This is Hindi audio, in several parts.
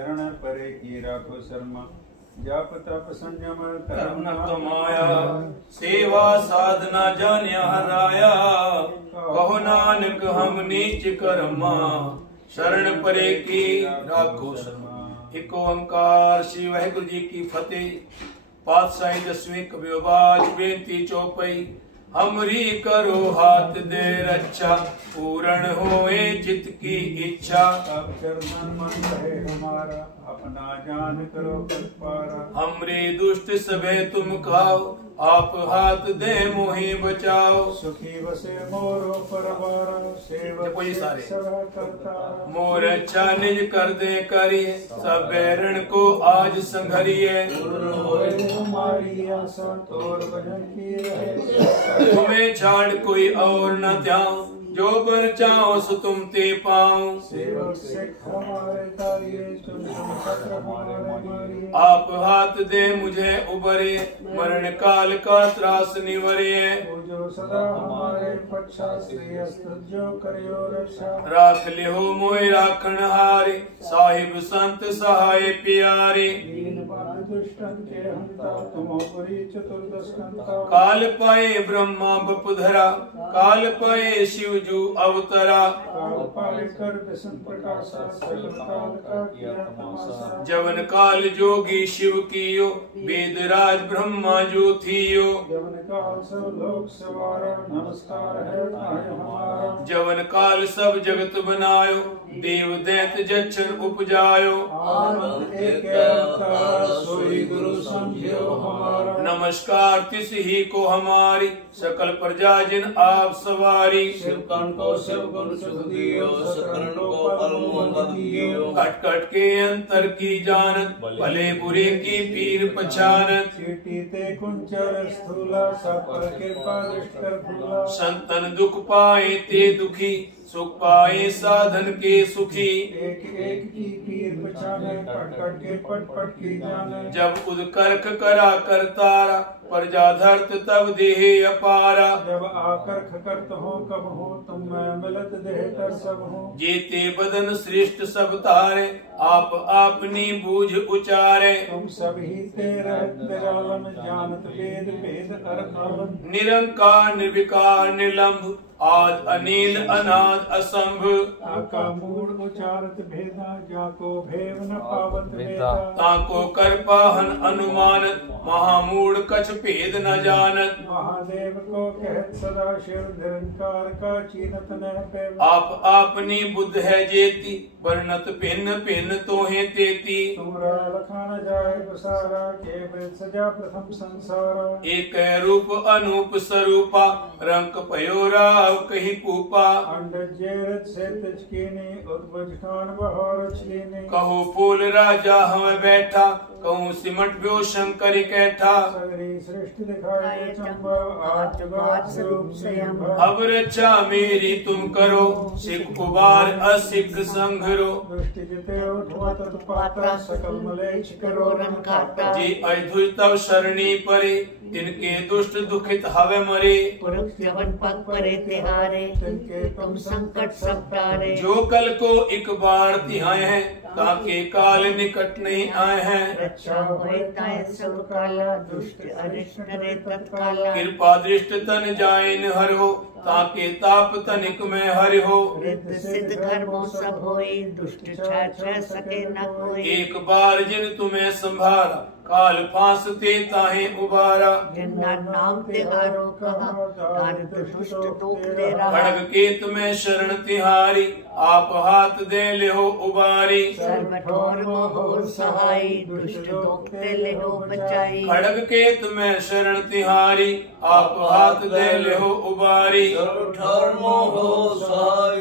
चरण परे की राखो शर्मा जाप तप संयम कर्म न कमाया सेवा साधना जान्या हराया कहो नानक हम नीच कर्मा शरण परे की राखो शर्मा। एक ओंकार श्री वाहिगुरु जी की फतेह। पातशाही दसवीं कविबाज बेनती चौपई हमरी करो हाथ दे रक्षा पूर्ण होए चित की इच्छा। अब चरण मन रहे हमारा अपना जान करो पारा। हमरे दुष्ट सबे तुम खाओ आप हाथ दे मोहि बचाओ। सुखी बसे मोरो परवारा सेवक सारे सब करता। मोर अच्छा निज कर दे करिए सब बैरण को आज संघरिए। हमारी आशा तोर भजन की रहे तुम्हें छाड़ कोई और न ध्याओ जो बर चाहो सो तुम ते पाओ। सेवक सिख हमारे तारिये तुम चक्र हमारे मारिये। आप हाथ दे मुझे उबरे मरण काल का त्रास निवरे। जो सदा हमारे पक्षा श्रेयस्थ जो करियो रक्षा। राख लिहो मोय राखण हारे साहिब संत सहाय प्यारे। दीन बंधु दुष्टन के हंता तुम पुरी चतुर्दश कंता। काल पाए ब्रह्मा बपुधरा काल पाए शिव जू अवतरा। काल पाए कर विष्णु प्रकाशा सकल काल का किया तमाशा। जवन काल जोगी शिव कियो वेद राज ब्रह्मा जो थियो। जवन काल सब लोक सवारा नमस्कार है ताहे हमारा। जवन काल सब जगत बनायो देव दैत जच्छन उपजायो। आनंद एक अवतार सोई गुरु समझियो हमारा। नमस्कार तिस ही को हमारी सकल प्रजा जिन आप सवारी। शिवकन को शिव गुण सुख दियो सकरण को परम दियो। कट कट के अंतर की जानत भले बुरे की पीर पछानत। चीटी ते कुंचर स्थूला सब पर कृपा दृष्ट कर भूला। संतन दुख पाए ते दुखी सुख पाए साधन के सुखी। एक एक की पीर पछाने पट पट के पट पट की जाने। जब उदकर्क करा कर तारा प्रजा धरत तब देहे अपारा। जब आकर खकरत हो कब हो तुम मैं मिलत देह कर सब हो। जेते बदन श्रेष्ठ सब तारे आप आपनी बूझ उचारे। तुम सभी तेरा निरालम जानत वेद वेद अरकालन। निरंकार निर्विकार निलंब आज अनिल अनाद असंभ। आका मूड उचारत भेदा जाको भेव न पावत वेदा। ताको कर पाहन अनुमानत महामूढ़ कछ भेद न जानत। महादेव को कहत सदा शिव निरंकार का चीनत न पेव। आप आपनी बुद्ध है जेती वर्णत भिन्न भिन्न तोहे तेती। तुमरा लखान जाए बसारा के वृत सजा प्रथम संसारा। एक रूप अनूप स्वरूपा रंक पयोरा कही पूपा। अंडज जेरत से तिचकीनी उद्भज खान बहार छलीनी। कहो फूल राजा हमें बैठा कहूँ सिमट ब्यो शंकर कैठा। सगरी सृष्टि दिखाए चंबा आज बात रूप से अब रक्षा मेरी तुम करो सिख उबार असिख संघरो। दृष्टि जिते उठवा तत्पात्रा सकल मलेच्छ करो रन काटा। जी अद्भुत तव शरणी परे तिनके दुष्ट दुखित हवे मरे। पुरुष जवन पग परे तिहारे तिनके तुम संकट सब टारे। जो कल को एक बार तिहाए हैं ताके काल निकट नहीं आए हैं। रक्षा होए ताए सब काला दुष्ट अरिष्ट रे तत्काला। कृपा दृष्ट तन जाए न हरो ताके ताप तनिक में हरि हो। रिद्ध सिद्ध कर्मों सब होई दुष्ट छाछ सके न कोई। एक बार जिन तुम्हें संभारा काल फांसते ताहे उबारा। जिन्ना नाम तिहारो कहा दारिद्र दुष्ट दुख दे रहा। खड़ग के तुम्हें शरण तिहारी आप हाथ दे लेहो उबारी। सर्व ठोर मोह सहाय दुष्ट दुख ते लेहो बचाई। खड़ग के तुम्हें शरण तिहारी आप हाथ दे लेहो उबारी। सर्व ठोर मोह सहाय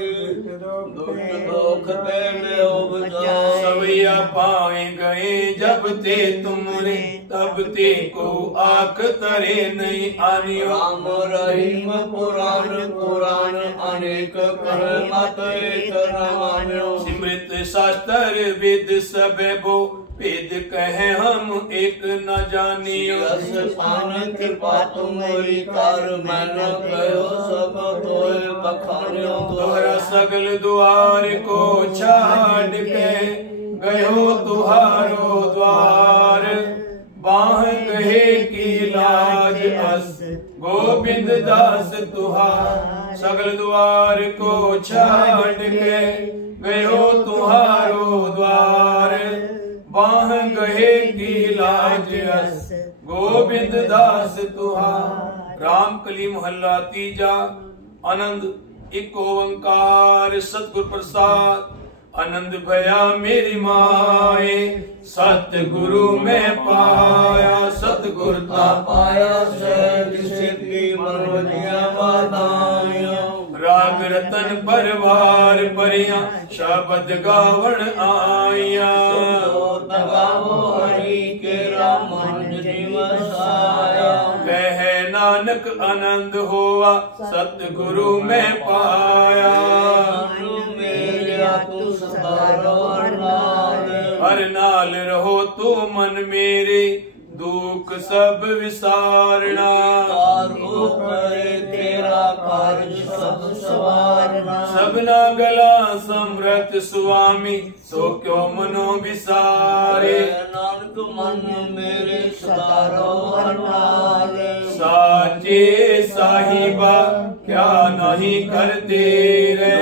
दुष्ट दुख ते लेहो बचाई। सवैया पाए गए जब ते तुमरे तब ते को आख तरे नहीं आनियो। राम रहीम पुराण पुराण अनेक कह मत एक न मान्यो। सिमृत शास्त्र वेद सब बो वेद कहे हम एक न जानियो। यस पान कृपा तुम्हारी कर मन कहो सब तोय बखान्यो। तोहरा सगल द्वार को छाड़ के गयो तुहारो द्वार, बाह कहे की लाज अस, गोविंद दास तुहार। सगल द्वार को छाड़ के गयो तुहारो द्वार, बाह गहे की लाज अस, गोविंद दास तुहार। राम कली महला तीजा। आनंद एक ओंकार सतगुर प्रसाद। आनंद भया मेरी माए, सतगुरु में पाया, सतगुर ता पाया सहज सिद्धि मनोदिया बधाया। राग रतन परवार परिया, शब्द गावण आया। गावो हरि के राम जीव साया। कह नानक आनंद हुआ, सतगुरु में पाया। तू सदा हर नाल रहो तू मन मेरे, दुख सब विसारना। तेरा कार्य सब सवारना। सबना गला समरथ स्वामी, सो क्यों मनो विसारे। नानक मन मेरे सदा रहो। साचे साहिबा क्या नहीं करते रे।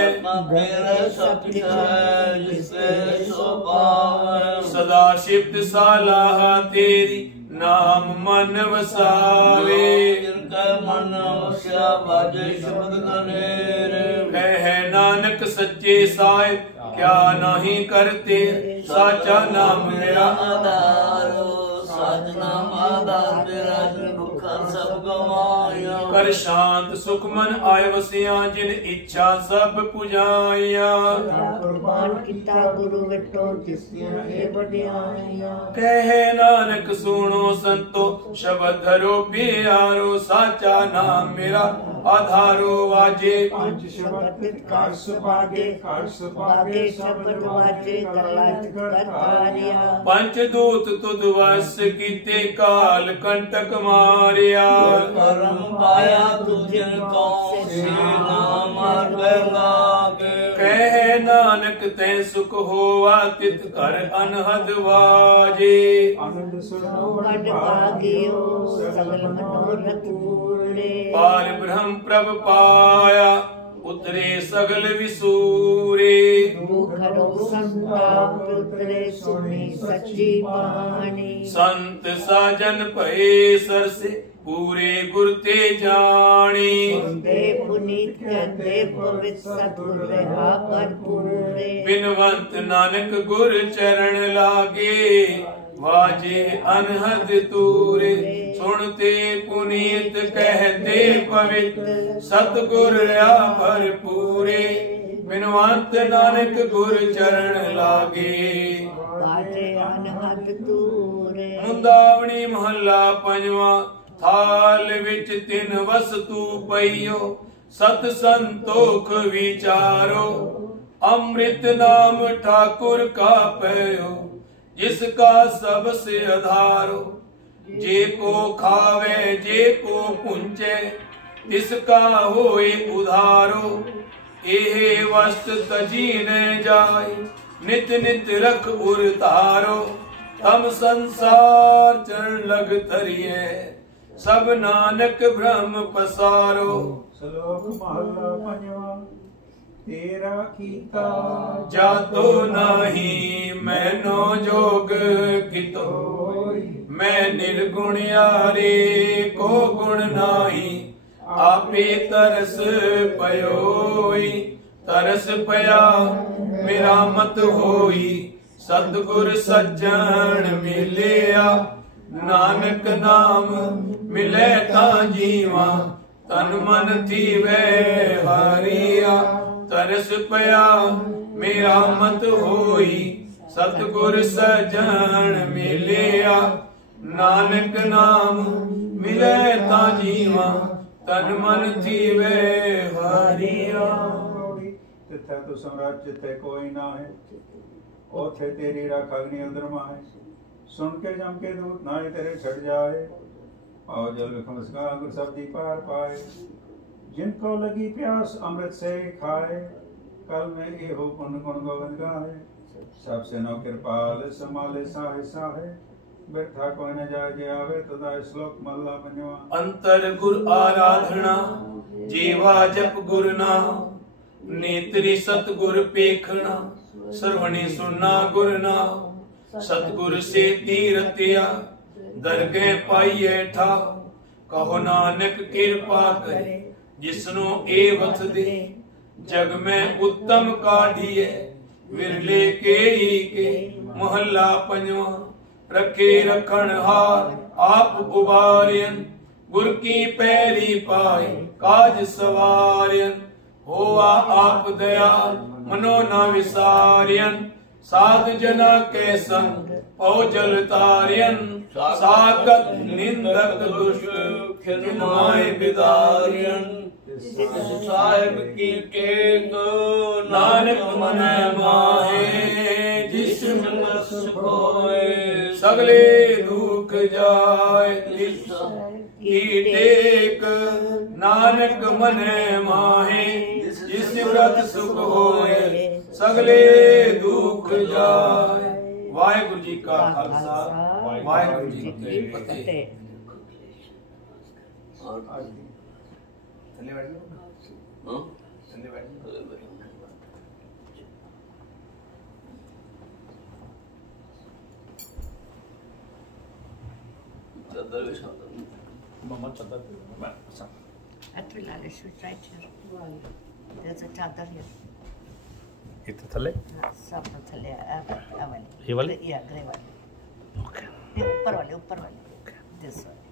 सदा शिफ्ट सालाह तेरी, नाम मन वसावे। मन वस्या बाजे शब्द कह नानक सच्चे साहिब क्या नहीं करते, साचा नाम मेरा आधारो। साच नाम आधार तेरा दुख सब गवाया। कर शांत सुख मन आय वसिया, जिन इच्छा सब पुजाइया। कुर्बान किता गुरु विटो तिस्या बड़ियाया। कह नानक सुनो संतो, शब्द धरो प्यारो, साचा नाम मेरा आधारो वाजे। पंच शब्द कर्ष पागे, कर्ष पागे शब्द वाजे, गलात कर तारिया। पंचदूत तुद वश कीते, काल कंटक मारिया। कर्म पाया तुझे कौन से नाम लागे। कह नानक तै सुख होवा, तित कर अनहद वाजे। आनंद बड़ भागियो सगल मनोरथ पूरे। पार ब्रह्म प्रभ पाया, उतरे सगल विसूरे। दुख रोग संताप उतरे, सुनी सच्ची बाणी। संत साजन भये सरसे, पूरे गुर ते जानी। दे पुनीत दे पवित्र सतगुर रहा भरपूरे। बिनवंत नानक गुर चरण लागे, वाजे अनहद तूरे। सुनते पुनीत कहते पवित्र, सतगुर रहा भरपूरे। बिनवंत नानक गुर चरण लागे, वाजे अनहद तूरे। मुंदावनी महला पंजवा। थाल विच तिन वस्तु पइयो, सत संतोख विचारो। अमृत नाम ठाकुर का पयो, जिसका सबसे आधारो। जे को खावे जे को पुंचे, तिसका होए उधारो। एहे वस्त तजी न जाय, नित नित रख उरतारो। हम संसार चरण लग तरिए, सब नानक ब्रह्म पसारो। श्लोक महला पंजवा। तेरा कीता जातो नाही मैनो जोग कितो, मैं निर्गुण यारे को गुण नाही। आपे तरस पयोई, तरस पया मेरा मत होई। सतगुर सज्जन मिलिया, नानक नाम मिले ता जीवा। तन मन थीवे हारिया, तरस पया मेरा मत होई। सतगुर सजन मिलिया, नानक नाम मिले ता जीवा। तन मन थीवे हारिया। तिथे तो सम्राट जिथे कोई ना है, ओथे तेरी राख अग्नि उद्रमा है। सुन के जम के दूत नाय तेरे छट जाए, और जल विखमसका गुर सब्जी पार पाए। जिनको लगी प्यास अमृत से खाए, कल में ये हो पुण्य गुण गोविंद गाए। सबसे नो कृपाल समाले साहे साहे बैठा कोई न जागे आवे तदा श्लोक मल्ला बन्यो अंतर गुर आराधना जीवा जप गुर नाम नेत्री सतगुर पेखना सर्वणी सुनना गुर नाम सतगुर से तीरतिया दरगे पाइए ठा कहो नानक कृपा करे जिसनो एवथ दे जग में उत्तम काढ़िए विरले के ही के मोहल्ला पंजवा रखे रखण हार आप उबारियन गुर की पैरी पाए काज सवारियन होवा आप दयाल मनो न विसारियन साध जना के संग पौजल तारियन साकत निंदक दुष्ट खिरमाए बिदारियन साहिब की टेक नानक मन माहे जिस सुख होए सगले दुख जाए की टेक नानक मन माहे जिस व्रत सुख होए सगले दुख जाए। वाहिगुरु जी का खालसा वाहिगुरु जी की फतेह। थल्ले बैठ जाओ, थल्ले बैठ जाओ। चादर भी चादर मम्मा चादर मैं सब at will I should right here. There's a चादर here. इतने थल्ले सब थल्ले वाले ये वाले या ग्रे वाले ओके ऊपर वाले दिस वाले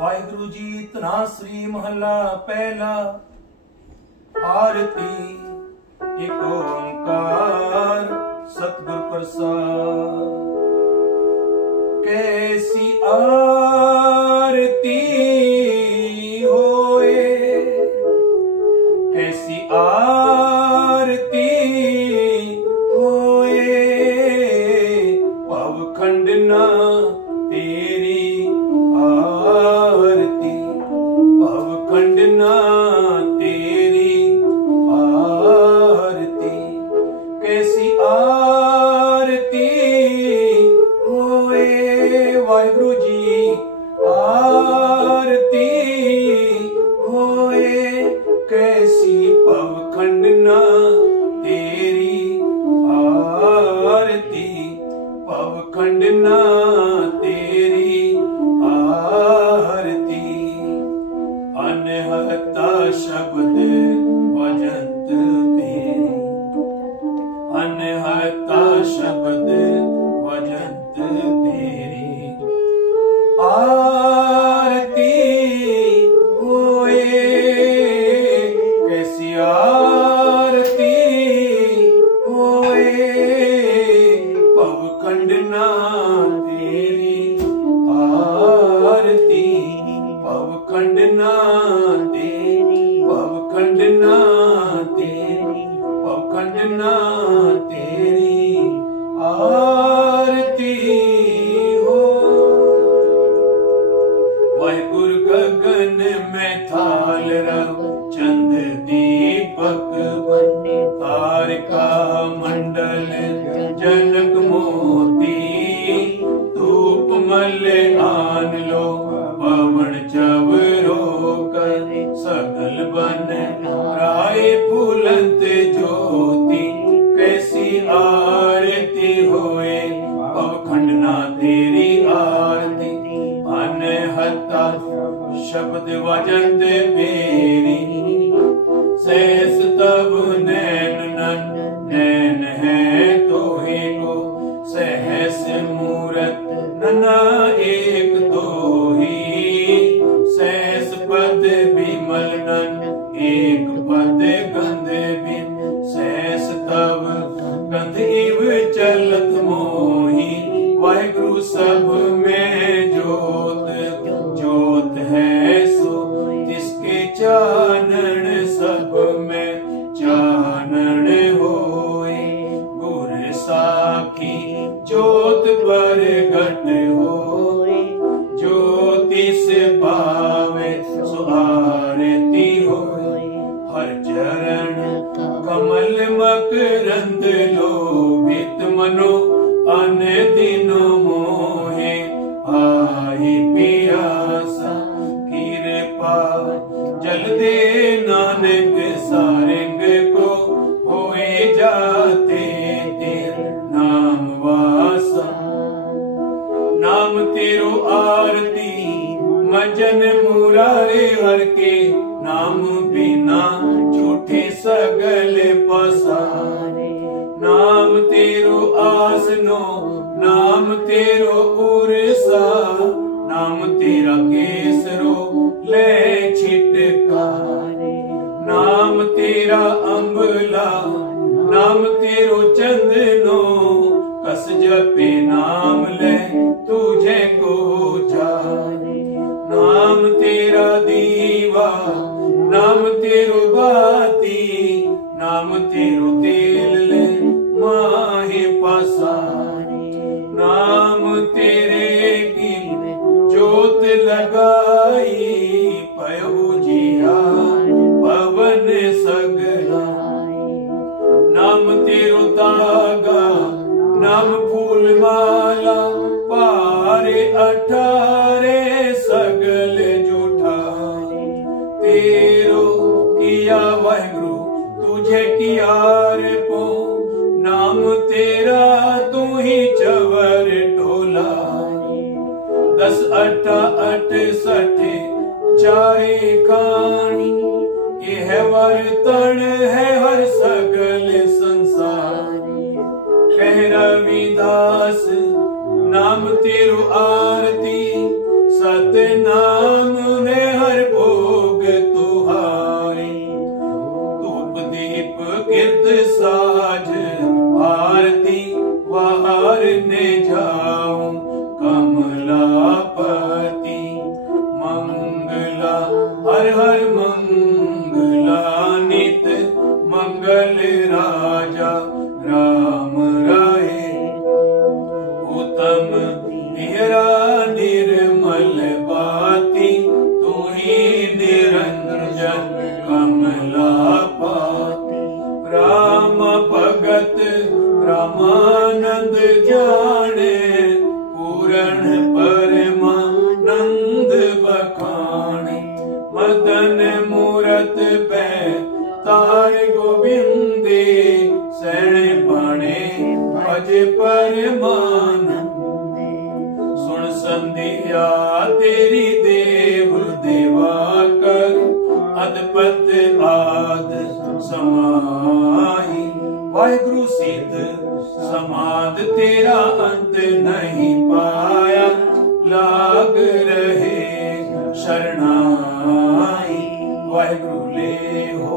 वाहिगुरु जी तना श्री महला पहला आरती एक ओंकार सतगुर प्रसाद। कैसी आरती होए कैसी आरती होए पवखंड ना तेरी आरती पवखंड ना तेरी आरती कैसी आरती होए वाहिगुरु जी आरती होए कैसी पवखंड ना तेरी आरती पवखंड ना तेरी आरती अनहता शब्द वजंत तेरी अनहता शब्द वजंत तेरी आरती होए कैसी आरती होए पवखंड ना तेरी आरती पवखंड ना तेरी पवखंड ना तेरी पवखंड ना तेरी आरती हो। वाहिगुरु गगन में थाल रव चंद दीपक बने तारिका मंडल जनक मोती धूप मल आन लो पवन चवरो कर सकल बन राय फूलंत ज्योति कैसी आरती होए पवखंड ना तेरी आरती अनहता शब्द वजंत मेरी सहस तब नैन न सब में जोत, जोत है सो तिसके चानन, सब में चानन होए। गुर साखी जोत प्रगट होए, ज्योतिष पावे सो आरती होए। हर चरण कमल मकरंद लोभित मनो, अन दिनो मोहे आए पियासा। कृपा जल दे नानक सारंग को, होए जाते तेरे नाम वासा। नाम तेरो आरती मजन मुरारे, हर के नाम बिना झूठे सगल पसारे। नाम तेरो आसनो, नाम तेरो उरसा, नाम तेरा केसरो ले छिटकारे। नाम तेरा अम्बला, नाम तेरो चंदनो, कस जपे नाम ले तुझे को चारे। नाम तेरा दीवा, नाम तेरो बाती, नाम तेरो तेल ले माहे पसारे। नाम तेरे की जोत लगाई, पयो जिया पवन सगलाई। नाम तेरो तागा, नाम फूल माला, पारे 18 सगल जुठारे। तेरो किया वाहिगुरु तुझे किया रे पो, नाम तेरा तू ही चवर टोला। 10 8 68 चारे खानी, यह वर्तन है हर सगल संसार। कह रविदास नाम तेरो आरती, सत नाम है हर भोग तुहारे। धूप दीप कीर्त साज आरती, वार ने जाऊं कमलापति। मंगला हर हर मंगला नित, मंगल राजा राम राय। उत्तम निहरा निर्मल बाती, तू ही निरंजन कमलापति। राम भगत रामानंद जाने, पूर्ण परमानंद बखाने। मदन मूरत पे तार गोविंदे, सैण बने भज परमानंदे। सुन संध्या तेरी देव देवा कर, अदपत आद समाई। वाहिगुरु सिद्ध समाध तेरा अंत नहीं पाया, लाग रहे शरणाई। वाहिगुरु ले हो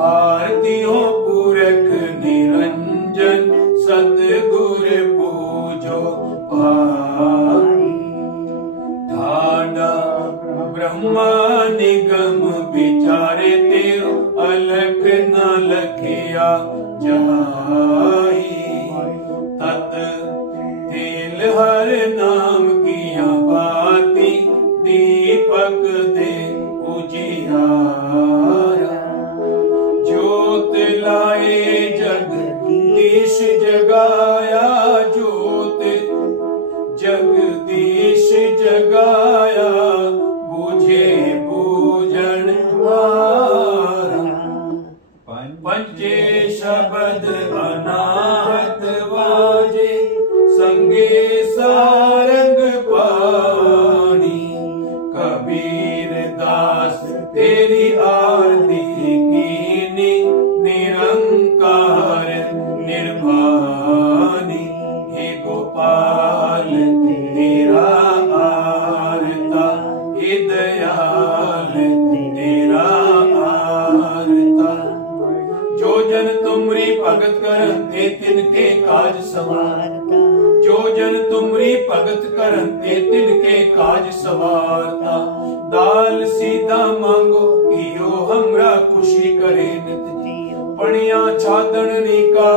आरती हो पूरक निरंजन, सतगुर पूजो पाई। ठाडा ब्रह्मा निगम विचारे, तेरो अलख न लखिया जाई। तत तेल हर नाम किया बाती, दीपक दे उजियारा। ज्योत लाए जगदीश जगाया, ज्योत जगदीश जगाया, बुझे पूजन हारा। पंचे शब्द अनाहत वाजे, संगे सारंग पानी। कबीर दास तेरी आरती कीनी, निरंकार निर्वाणी। हे गोपाल तेरा आरता, हे दयाल तेरा आरता। जो जन तुमरी भगत करन, ते तिनके काज सवारता। जो जन तुमरी भगत करते तिनके काज सवारता। दाल सीधा मांगो कियो हमरा खुशी करे नित जी। पणिया छादन नीका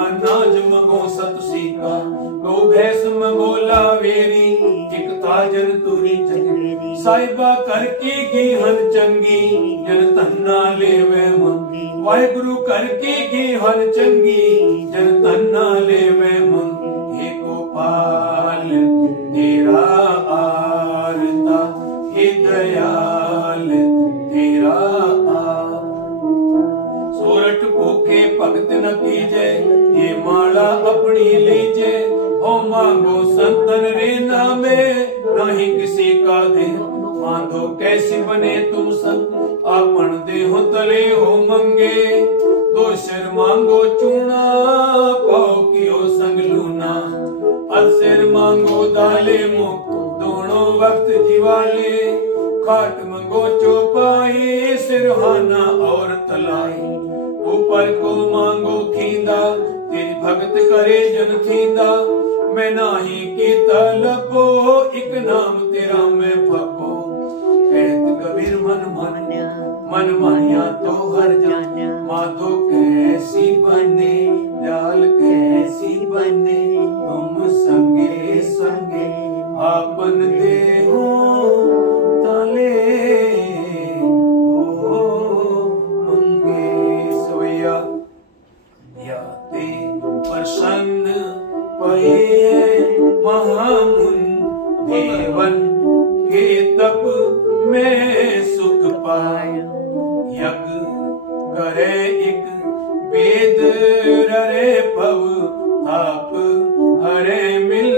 अनाज मंगो सतसी का। गौ भैंस मंगो लावेरी एक ताजन तुरी चंगी। साहिबा करके की हन चंगी जन तन्ना लेवे मंगी। वाहिगुरु करके की हन चंगी जन तन्ना लेवे मंगी। हे गोपाल तेरा आरता हे दयाल तेरा सोरठ भूखे भगत न कीजे। ये माला अपनी लीजे। हो मांगो संतन रे नामे नहीं किसी का दे। मांगो कैसी बने तुम संत आपन देहो तले हो मंगे। दो सिर मांगो चूना पाओ कियो संग लूना। असिर मांगो दाले मुक्त दोनों वक्त जीवाले। खाट मंगो चौपाई सिरहाना और तलाई। ऊपर को मांगो खींदा तेरी भगत करे जन थींदा। मैं नाही की तलबो एक नाम तेरा मैं फको। कहत कबीर मन मानिया तो हर जान्या। माधो कैसी बने दयाल कैसी बने। तुम संगे संगे आपन देहो तले ओ मंगे। सोया याते प्रसन्न पये महामुन देवन के तप में सुख पाय। यज्ञ करे एक वेद रे पव ताप हरे मिल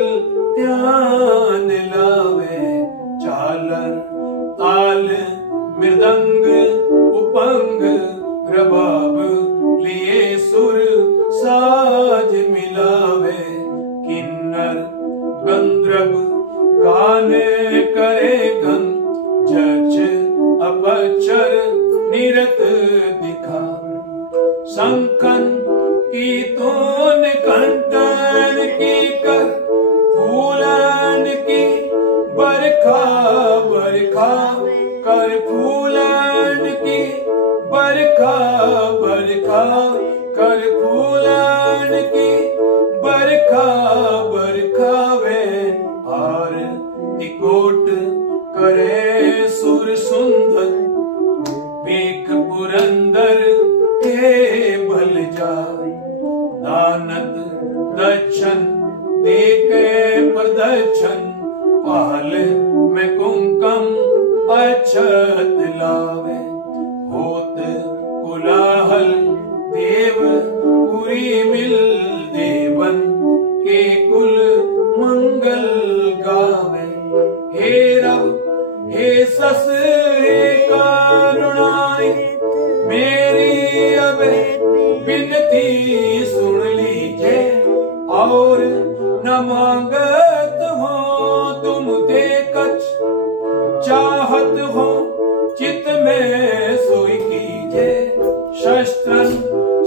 ध्यान लावे। चालर ताल मृदंग उपंग प्रभाव लिए सुर साज मिलावे। किन्नर गंधर्व गाने करे गन जच अपचर निरत दिखा। शंखन की तोन कंटन की कर फूलन की बरखा बरखा कर। फूलन की बरखा बरखा कर। फूलन की बरखा बरखा वे आर तिकोट करे सुर सुंदर। बेक पुरंदर के भल जाए। दानत दक्षन देके प्रदक्षन। पाल में कुंकम अक्षत लावे। होत कुलाहल देव पुरी मिल देवन के कुल मंगल गावे। हे रव हे सस हे करुणाई मेरी अब विनती सुन लीजिए। और न मांगत हो तुम दे कछ चाहत हो चित में सोई कीजिए। शस्त्रन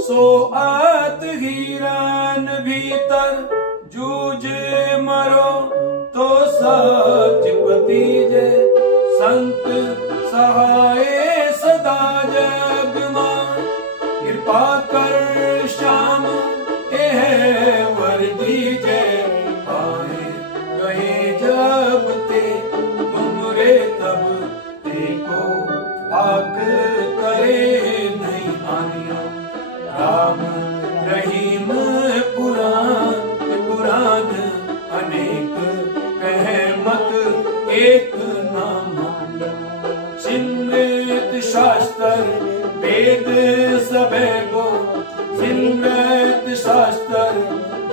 सो आत हीरान भीतर जूझ मरो तो सच पतीजे। संत सहाय सदा जगमान कृपा कर श्याम एह वर दीजे। आए गए जब ते तुमरे तब देखो आग करे नहीं आनियो। राम रहीम पुराण अनेक कह मत एक नाम। सिमृत शास्त्र वेद सबे को। सिमृत शास्त्र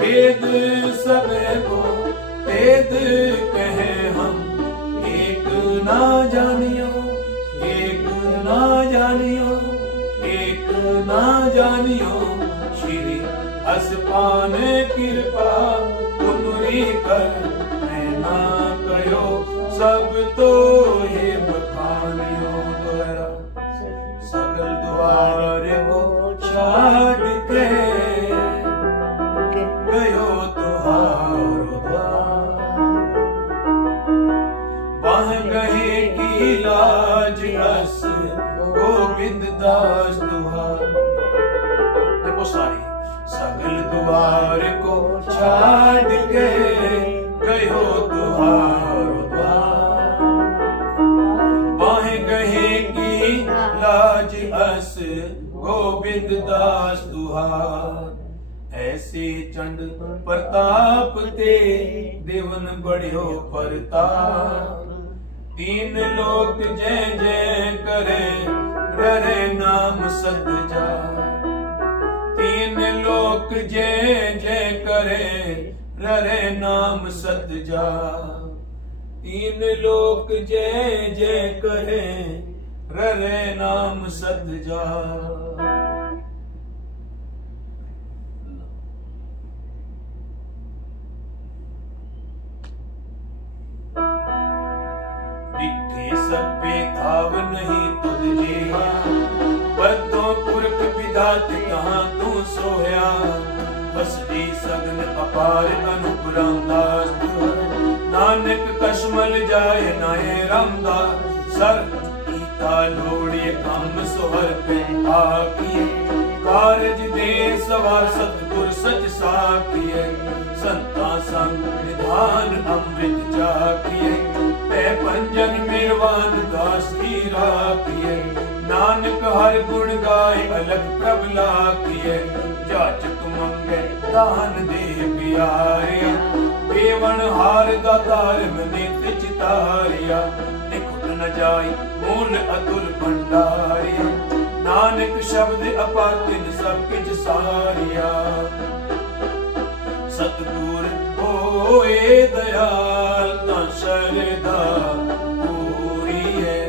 वेद सबे को। वेद कहे हम एक ना जानियो। एक ना जानियो एक ना जानियो। श्री असपान कृपा तुमरी कर। मैं ना कयो सब तो हे बखानियो। दोहरा सकल द्वार को छाड़ के गयो तुहारो दास दुआर। देखो सारी सगल दुआर को छाड़ के गयो दुहारो द्वार। बाहें गहे की लाज अस गोविंद दास दुहार। ऐसे चंड प्रताप ते देवन बढ़ियो परताप। तीन लोक जय जय करे ररे नाम सत जा। तीन लोक जय जय करे ररे नाम सत जा। तीन लोक जय जय करे ररे नाम सत जा। डिठे सबे थाव नहीं तुझ जेहा। बद्धों पुरख विधात कहाँ तू सोया। बसदी सगन अपार अनुप रामदास दुआर। नानक कशमल जाय नाये रामदास। सर ईता लोड़े काम सोहर पे आकिए। कारज दे सवार सतगुर सच साकिए। संता संग निधान अमृत जाकिए। पै पंजन मेरवान दास की राखिए। नानक हर गुण गाय अलग प्रभ लाखिए। जाचक मंगे दान दे प्यारिया। बेवन हार दातार मनित चितारिया। निकुट न जाय मूल अतुल भंडारिया। नानक शब्द अपार तिन सब किछ सारिया। सतगुर होए दयाल ता शरदा पूरी है।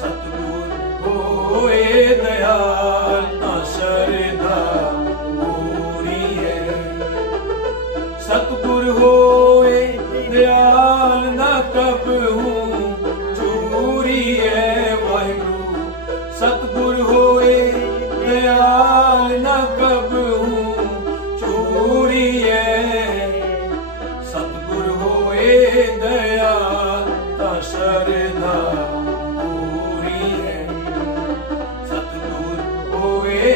सतगुर होए दयाल ता शरदा पूरी है। सतगुर होए दयाल न कबहू चूरी है वाहिगुरु। सतगुर होए दयाल न कबहू चूरी है। सतगुर होए दयाल ता शरदा पूरी है। सतगुर होए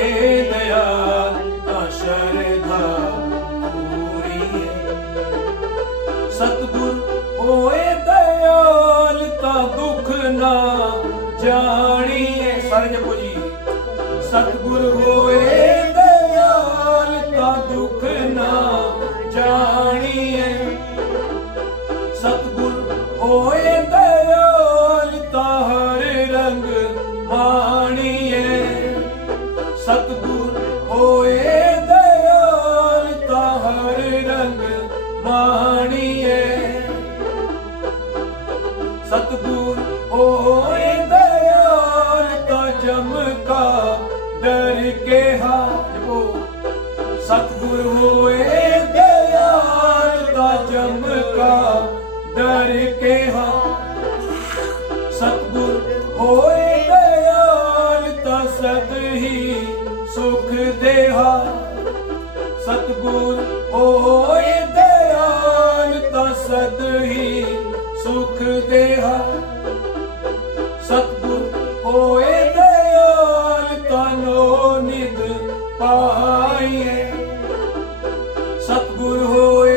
दयाल ता शरदा पूरी है। सतगुर होए दयाल ता दुख ना जानिए। सारे जपो जी। सतगुर होए दयाल ता दुख ना जानिए। सतगुर होए दयाल ता हर रंग मानिए। सतगुर होए दयाल ता हर रंग मानिए। सतगुर होए दयाल ता जम का डर के हाथ वो। सतगुर होए दयाल ता जम का डर के हाथ। सतगुर होए दयाल ता सद ही सुख देहा। सतगुर होए दयाल ता सद ही सुख देहा। सतगुर होए दयाल ता नो निध पाइए। सतगुर होए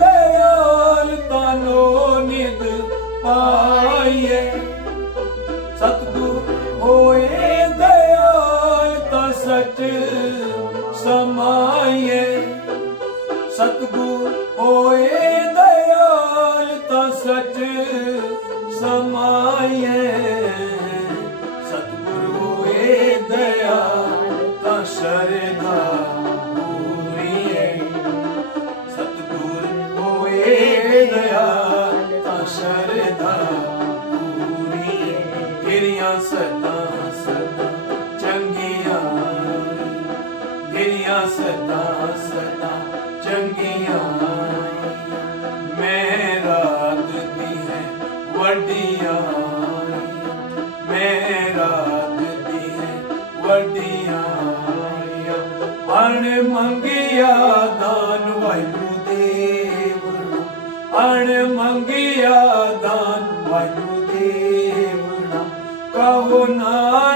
दयाल ता नो निध पाइए। सतगुर होए दयाल ता सच समाइए। सतगुर होए दयाल ता सच समाइए। सतगुर होए दयाल ता शरदा पूरी है। सतगुर होए दयाल ता शरदा पूरी है। गिरियां सदा सदा चंगियां। गिरियां सदा सदा चंगियां। मेरा दी है वडियां। मेरा दी है वडियां। अण मंगिया दान वाहिगुरु देव। अण मंगिया दान वाहिगुरु देव। कहो नानक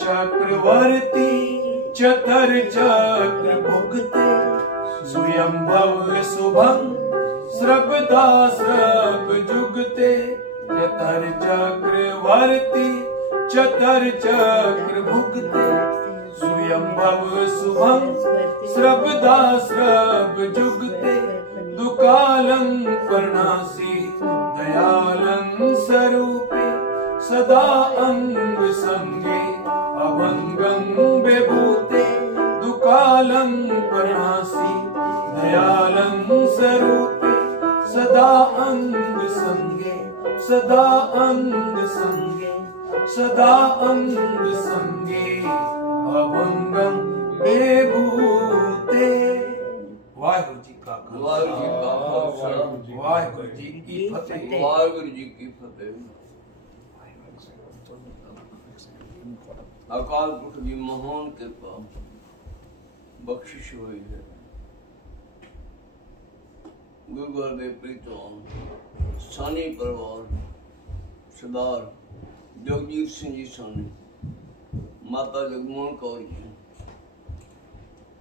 चक्रवर्ती चतर चक्र भुगते स्वयंभव शुभं श्रभदा श्रभ जुगते चतर चक्रवर्ती चतर चक्र भुगते स्वयंभव शुभं श्रभदा श्रभ जुगते दुकालं परनासी दयालं स्वरूपे सदा अंग संगे अभंगं विभूते दुकालं परनासी दयालं स्वरूपे सदा अंग संगे सदा अंग संगे सदा अंग संगे अभंगं विभूते। वाहिगुरु जी का खालसा वाहिगुरु जी की फतेह। वाहिगुरु जी की फतेह। अकाल पुरख की महान कृपा बख्शिश हुई है। गुरु गुरुदेव प्रीतम सानी परिवार सरदार जगजीत सिंह जी सानी, माता जगमोहन कौर जी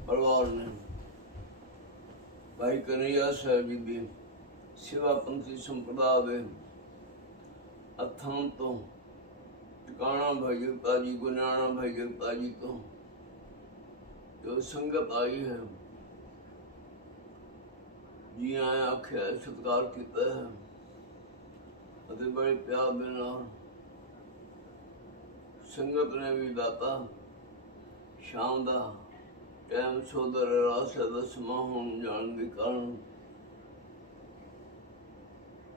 परिवार ने भाई कन्हैया साहब जी की सेवा पंथी संप्रदाय के हथां तो टिकाणा भाई जगता जी गुनियाना भाई जगता जी तो जो संगत आई है जी आए आख्या सत्कार किया है अते बड़े प्यार दे नाल संगत ने भी दाता शाम दा टाइम सोदर रासे दसमा होने जान के कारण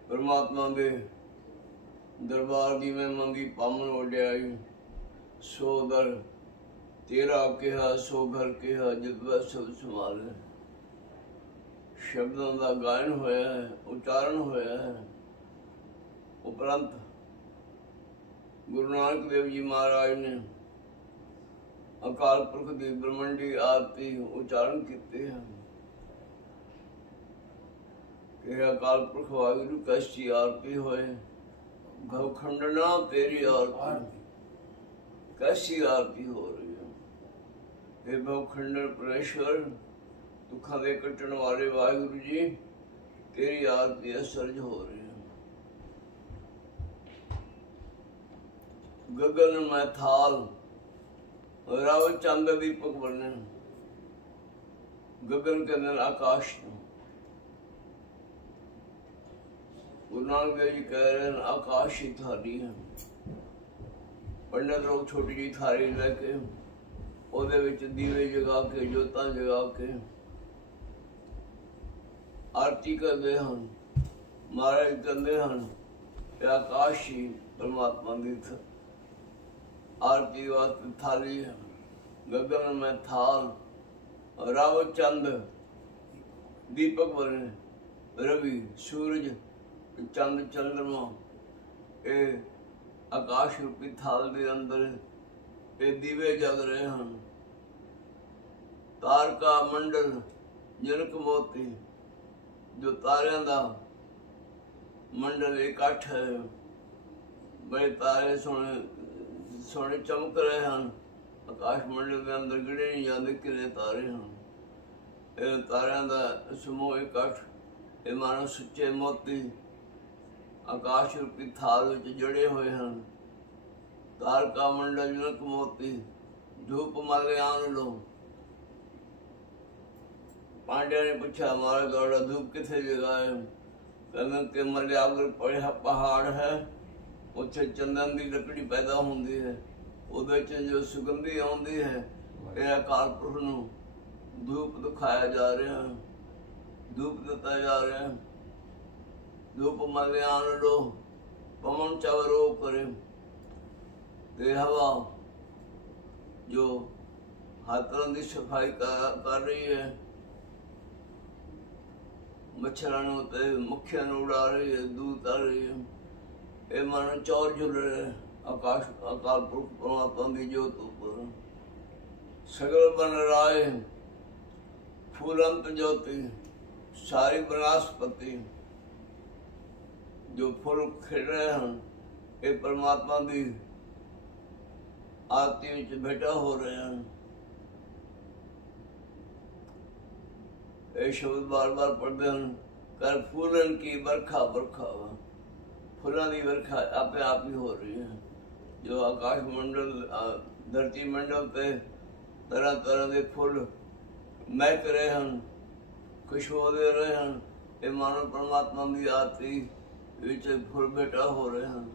परमात्मा दे दरबार दी मैं मंगी पामन वड्याई सो दर तेरा कहा सो घर कहा जितवा सब संभाले शब्दों का गायन होया है उच्चारण होया है। उपरंत गुरु नानक देव जी महाराज ने अकाल पुरख की ब्रह्मंडी आरती उच्चारण किते हैं कि अकाल पुरख वाहिगुरु कैसी आरती होए भव खंडना तेरी आरती कैसी आरती हो रही है। हे भव खंडन परमेश्वर दुखा दे कटन वाले वाहिगुरु जी तेरी आरती असरज हो रही है। गगन में थाल राव चंद दीपक बने गगन के अंदर आकाश गुरु नानक देव जी कह रहे हैं आकाश ही थाली है। पंडित लोग छोटी जी थाली लेके ओदे विच दीवे जगा के जोतां जगा के आरती करते हैं महाराज कहते हैं आकाश ही परमात्मा की आरती वास्ते थाली है। गगन में थाल राव चंद दीपक बने रवि सूरज चंद चंद्रमा ए आकाश रूपी थाल के अंदर ए दीवे जग रहे हैं। तारका मंडल जनक मोती जो तारियां दा मंडल इकट्ठ है बड़े तारे सोने सोने चमक रहे हैं। आकाश मंडल के अंदर गिने नहीं जाते कितने तारे हैं। तारियां दा समूह इकट्ठ ए मानो सच्चे मोती आकाश रूपी थाल विच जड़े हुए हैं। तारका मंडल जनक मोती धूप माल्यान लो। पांड्या ने पूछा हमारा दौड़ा धूप किथे जगाए कहने के मल्यागर पड़ा पहाड़ है उत्थे चंदन की लकड़ी पैदा होंदी है उदे च जो सुगंधी आउंदी है ये अकाल पुरख नूं धूप दिखाया जा रहा है धूप दिता जा रहा है। धूप मल्यान लो पवन चवरो करे ते हवा जो हाथों की सफाई कर रही है मच्छर मक्खिया उड़ा रही है दूध आ रही है। ये मानो चौर झुल रहे आकाश अकाल पुरख परमात्मा की जोत ऊपर सगल बन राय फूलंत ज्योति सारी वनस्पति जो फूल खिल रहे हैं ये परमात्मा की ਆਰਤੀ ਵਿੱਚ ਬੈਠਾ ਹੋ ਰਹੇ ਹਨ। ਇਹ ਸ਼ਬਦ ਬਾਰ-ਬਾਰ ਪੜ੍ਹਦੇ ਹਨ। ਕਰ ਫੂਲਨ ਕੀ ਵਰਖਾ ਵਰਖਾ, ਫੁੱਲਾਂ ਦੀ ਵਰਖਾ ਆਪੇ ਆਪ ਹੀ ਹੋ ਰਹੀ ਹੈ। ਜੋ ਆਕਾਸ਼ ਮੰਡਲ ਧਰਤੀ ਮੰਡਲ ਤੇ ਤਰ੍ਹਾਂ ਤਰ੍ਹਾਂ ਦੇ ਫੁੱਲ ਮਹਿਕ ਰਹੇ ਹਨ, ਖੁਸ਼ਬੂ ਦੇ ਰਹੇ ਹਨ, ਇਹ ਮਾਨਵ ਪਰਮਾਤਮਾ ਦੀ ਆਰਤੀ ਵਿੱਚ ਫੁੱਲ ਬੈਠਾ ਹੋ ਰਹੇ ਹਨ।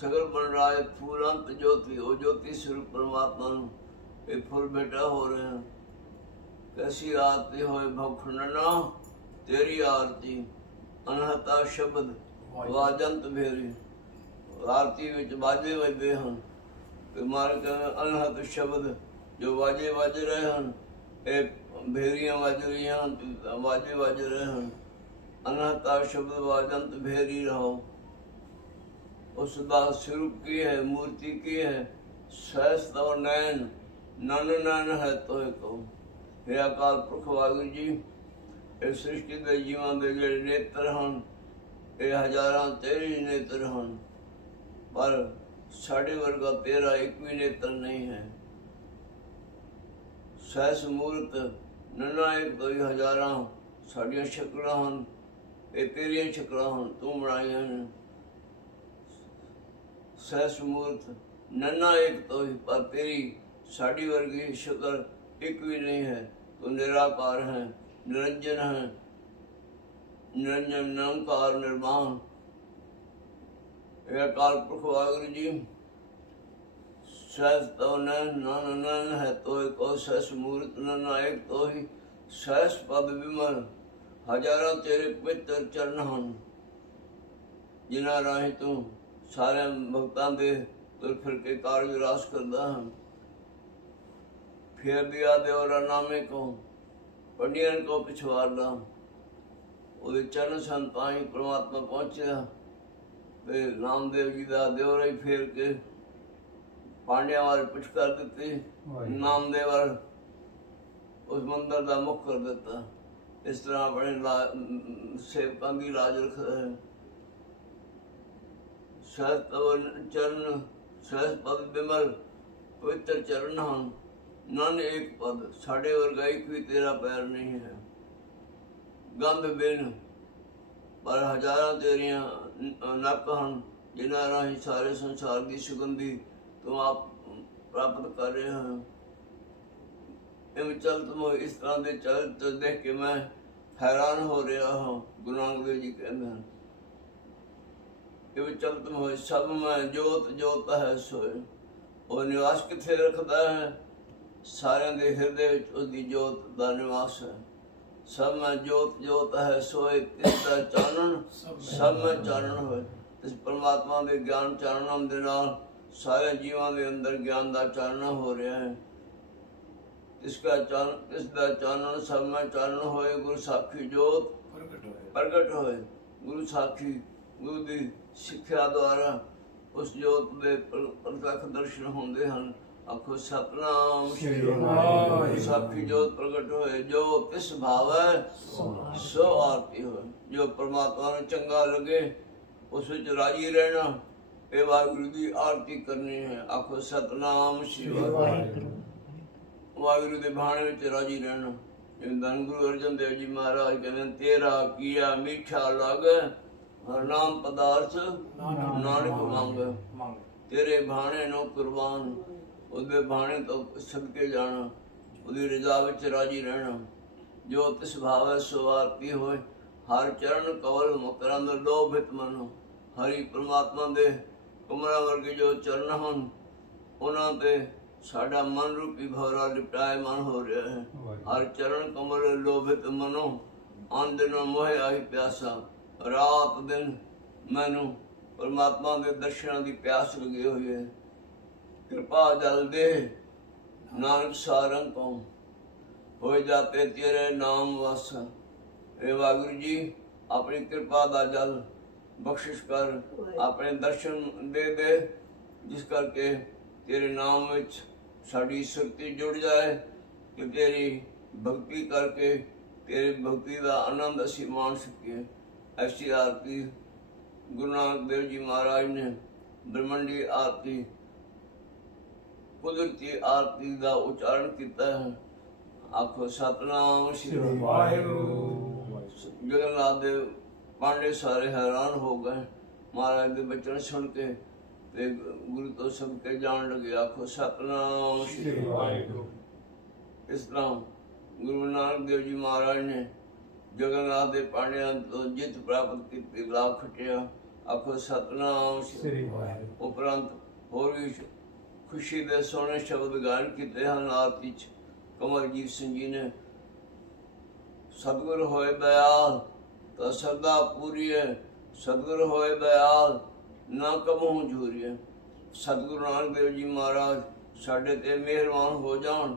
ਸਗਲ ਬਣ ਰਾਏ ਫੂਲੰਤ ਜੋਤੀ, ਉਹ ਜੋਤੀ ਸਰੂਪ ਪਰਮਾਤਮਾ ਨੂੰ ਇਹ ਫੁੱਲ ਬੈਠਾ ਹੋ ਰਹੇ ਹਨ। कैसी आरती होए भखंडना, तेरी आरती अनहता शब्द वाजंत भेरी। आरती विच बाजे वजदे हन ते मालिक अनहत शब्द जो वाजे वज रहे हन, ए भेरियां वज रही हन, वाजे वज रहे हन। अनहता शब्द वाजंत भेरी रहो। उसदा स्वरूप की है, मूर्ति की है, सहस तव नैन, नन नैन है तो कहो। हे अकाल पुरख वाहिगुरू जी, इस सृष्टि के जीवां दे ਜਿਹੜੇ ਨੇਤਰ ਹਨ, ਇਹ ਹਜ਼ਾਰਾਂ ਤੇਰੇ ਨੇਤਰ ਹਨ, ਪਰ ਸਾਡੇ ਵਰਗਾ ਤੇਰਾ ਇੱਕ ਵੀ ਨੇਤਰ ਨਹੀਂ ਹੈ। ਸਹਿਸ ਮੂਰਤ ਨੰਨਾ ਇੱਕ ਦੋ ਹਜ਼ਾਰਾਂ ਸਾਡੀਆਂ ਸ਼ਕਲਾਂ ਹਨ, ਇਹ ਤੇਰੀਆਂ ਸ਼ਕਲਾਂ ਹਨ, ਤੂੰ ਬਣਾਈਆਂ ਨੇ। ਸਹਿਸ ਮੂਰਤ ਨੰਨਾ ਇੱਕ ਦੋ ਹੀ, ਪਰ ਤੇਰੀ ਸਾਡੀ ਵਰਗੀ ਸ਼ਕਲ एक भी नहीं है। तो निराकार है, निरंजन है, निरंजन निरंकार निर्माण। अकाल पुरख वाहिगुरू जी, सहस तो नैन है तो एक, सहस मूर्त नैना एक तो ही, सहस पद विमल हजारों तेरे पवित्र चरण हैं, जिन्हां राही तू सारे भगतां दे तुर फिर के कारज रास करदा है। फिर दिया देवरा नामे को पंडियन को पिछवाड़ा, ਉਹਦੇ ਚਰਨ ਸੰਤਾਈ ਪ੍ਰਮਾਤਮਾ ਪਹੁੰਚਿਆ ਤੇ ਨਾਮਦੇਵ ਜੀ ਦਾ ਦੇਵਰਾ ਹੀ ਫੇਰ ਕੇ ਪਾਂਡਿਆਂ ਵੱਲ ਪੁੱਛ ਕਰ ਦਿੱਤੀ। ਨਾਮਦੇਵ ਵੱਲ ਉਸ ਮੰਦਰ ਦਾ ਮੁੱਖ ਕਰ ਦਿੱਤਾ। ਇਸ ਤਰ੍ਹਾਂ ਆਪਣੇ ਸੇਵਕਾਂ ਦੀ ਲਾਜ ਰੱਖਦਾ ਹੈ। ਸਹਿਜ ਚਰਨ, ਸਹਿਜ ਪਦ ਬਿਮਲ ਪਵਿੱਤਰ ਚਰਨ ਹਨ, नन एक पद, साढ़े वर्गा एक भी तेरा पैर नहीं है। गंध बिन पर हजारा तेरिया नक हैं, जिन्हां राही सारे संसार की सुगंधी तुम आप प्राप्त कर रहे हैं। इवें चलत मोह इस तरह के चलत देख के मैं हैरान हो रहा हूँ। गुरु नानक देव जी कहते हैं, इवें चलत मोह सब में जोत जोत है सोए। और निवास किथे रखता है? सारे दे हृदय विच उसदी जोत दा निवास है। सब में जोत जोत है सोए, तिसदा चानन सब में चानन होए। इस परमात्मा दे ज्ञान चानन दे नाल सारे जीवां दे अंदर ज्ञान दा चानन हो रहा है। इसका इसदा चानन सब में चानन होए। गुरु साखी जोत प्रगट होए। गुरु साखी गुरु दी सिक्ख्या द्वारा उस जोत दे प्रत्यक्ष दर्शन होंदे हन। आखो सतनाम श्री वाहिगुरू। साखी जोत प्रगट होए, जो तिस भावै सो आरती होए। जो परमात्मा नूं चंगा लगे उस विच राजी रहना, ये वाहिगुरू दी आरती करनी है। आखो सतनाम श्री वाहिगुरू। वाहिगुरू दे भाणे विच राजी रहना। धन गुरु अर्जन देव जी महाराज कहते तेरा किया मीठा लागे, हर नाम पदार्थ नानक मांगे। तेरे भाणे नो कुर्बान, ਉਹਦੇ ਬਾਣੇ ਤੋਂ ਸਦਕੇ ਜਾਣਾ, ਉਹਦੀ ਰਜ਼ਾ ਵਿੱਚ ਰਾਜੀ ਰਹਿਣਾ। ਜੋ ਤਿਸ ਭਾਵੈ ਸੋ ਆਰਤੀ ਹੋਏ। ਹਰ ਚਰਨ ਕਵਲ ਮਕਰਾਂ ਦਾ ਲੋਭਿਤ ਮਨੋ। ਹਰੀ ਪ੍ਰਮਾਤਮਾ ਦੇ ਕਮਰਾਂ ਵਰਗੇ ਜੋ ਚਰਨ ਹਨ, ਉਹਨਾਂ ਤੇ ਸਾਡਾ ਮਨ ਰੂਪੀ ਭੌਰਾ ਲਿਪਟਾਇਮਾਨ ਹੋ ਰਿਹਾ ਹੈ। ਹਰ ਚਰਨ ਕਮਲ ਲੋਭਿਤ ਮਨੋ, ਅੰਧ ਨ ਮੋਹਿ ਆਹੀ ਪਿਆਸਾ। ਰਾਤ ਦਿਨ ਮੈਨੂੰ परमात्मा के दर्शनों की प्यास लगी हुई है। कृपा जल दे नानक सारंग को हो जाते तेरे नाम वास। हे वाहिगुरू जी अपनी कृपा का जल बख्शिश कर, अपने दर्शन दे दे, जिस करके तेरे नाम विच साड़ी शक्ति जुड़ जाए कि तेरी भक्ति करके तेरी भक्ति का आनंद असी मान सकिए। ऐसी आरती गुरु नानक देव जी महाराज ने ब्रह्मंडी आरती कुदरती आरती का उच्चारण किया है। आखो सतनाम श्री वाहिगुरु। जगन्नाथ देव पांडे सारे हैरान हो गए महाराज के बचन सुन के, ते गुरु तो सबके जान लगे। आखो सतनाम श्री वाहिगुरु। इस तरह गुरु नानक देव जी महाराज ने जगन्नाथ दे पांडिया तो जित प्राप्त की, लाभ खटिया। आखो सतनाम श्री वाहिगुरु। उपरंत होर भी खुशी दे सोने शब्द गायन किते हैं। आरती च कमरजीत सिंह जी ने सतगुर होए दयाल तो श्रद्धा पूरी है, सतगुर होए दयाल ना कबहू झूरिए। सतगुरु नानक देव जी महाराज साडे ते मेहरबान हो जान।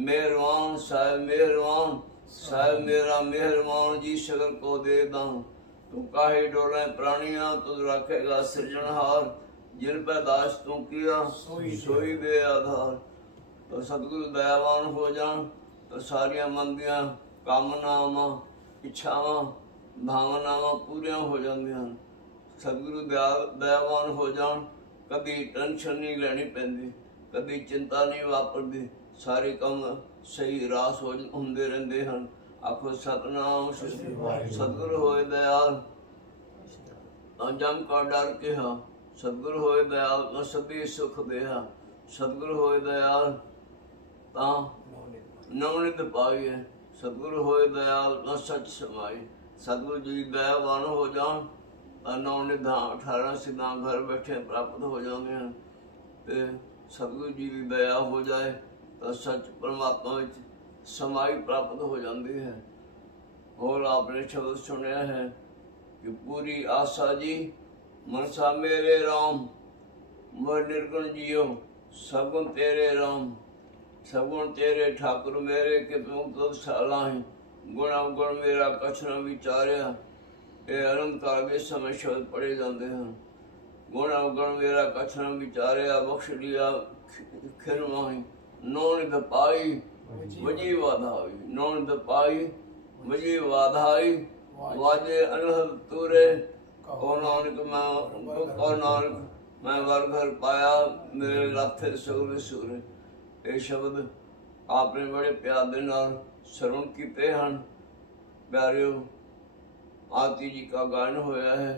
मेहरबान साहिब मेहरबान, साहिब मेरा मेहरबान जी सगर को दे दान। तू काहे डोले प्राणियां तुझ रखेगा सृजनहार। जिन पैदाश तू किया सोई दे आधार। तो सतगुरु दयावान हो जान तो सारिया मन दियां कामनावां इच्छावां भावनावां पूरियां हो जांदियां। सतगुरु दयावान हो जान कदी टेंशन नहीं लेनी पैंदी, कदी चिंता नहीं वापरदी, सारे काम सही रास होंदे रहिंदे हन। आखो सतनाम श्री वाहिगुरु। सतगुरु होए दयाल जम का डर कहा, सतगुरु होए दयाल तो सभी सुख देहा। सतगुरु होए दयाल ता नवनित पाइए। सतगुरु होए दयाल तो सच समाई। सतगुरु जी दयावान हो जान तो नवनित 18 सिद्धां घर बैठे प्राप्त हो जाते हैं। ते सतगुरु जी की दया हो जाए तो सच परमात्मा में समाई प्राप्त हो जाती है। और आपने शब्द सुनया है कि पूरी आशा जी मनसा मेरे राम, मोर निर्गुण जियो सगुण तेरे राम। सगुण तेरे ठाकुर मेरे कि तुम तो सालाही। गुण अवगुण मेरा कछ न विचारिया। ये अनंत काल के समय शब्द पढ़े जाते हैं। गुण अवगुण मेरा कछ न विचारिया, बख्श लिया खिर माही। नौनिध पाई वजी वाधाई, नौनिध पाई वजी वाधाई। वाजे अनहद तूरे ओ नानक मैं वर घर पाया, मेरे लाथे सगुर सूरे। ये शब्द आपने बड़े प्यार दे नाल श्रवण कीते हन। प्यारियो आरती जी का गायन होया है।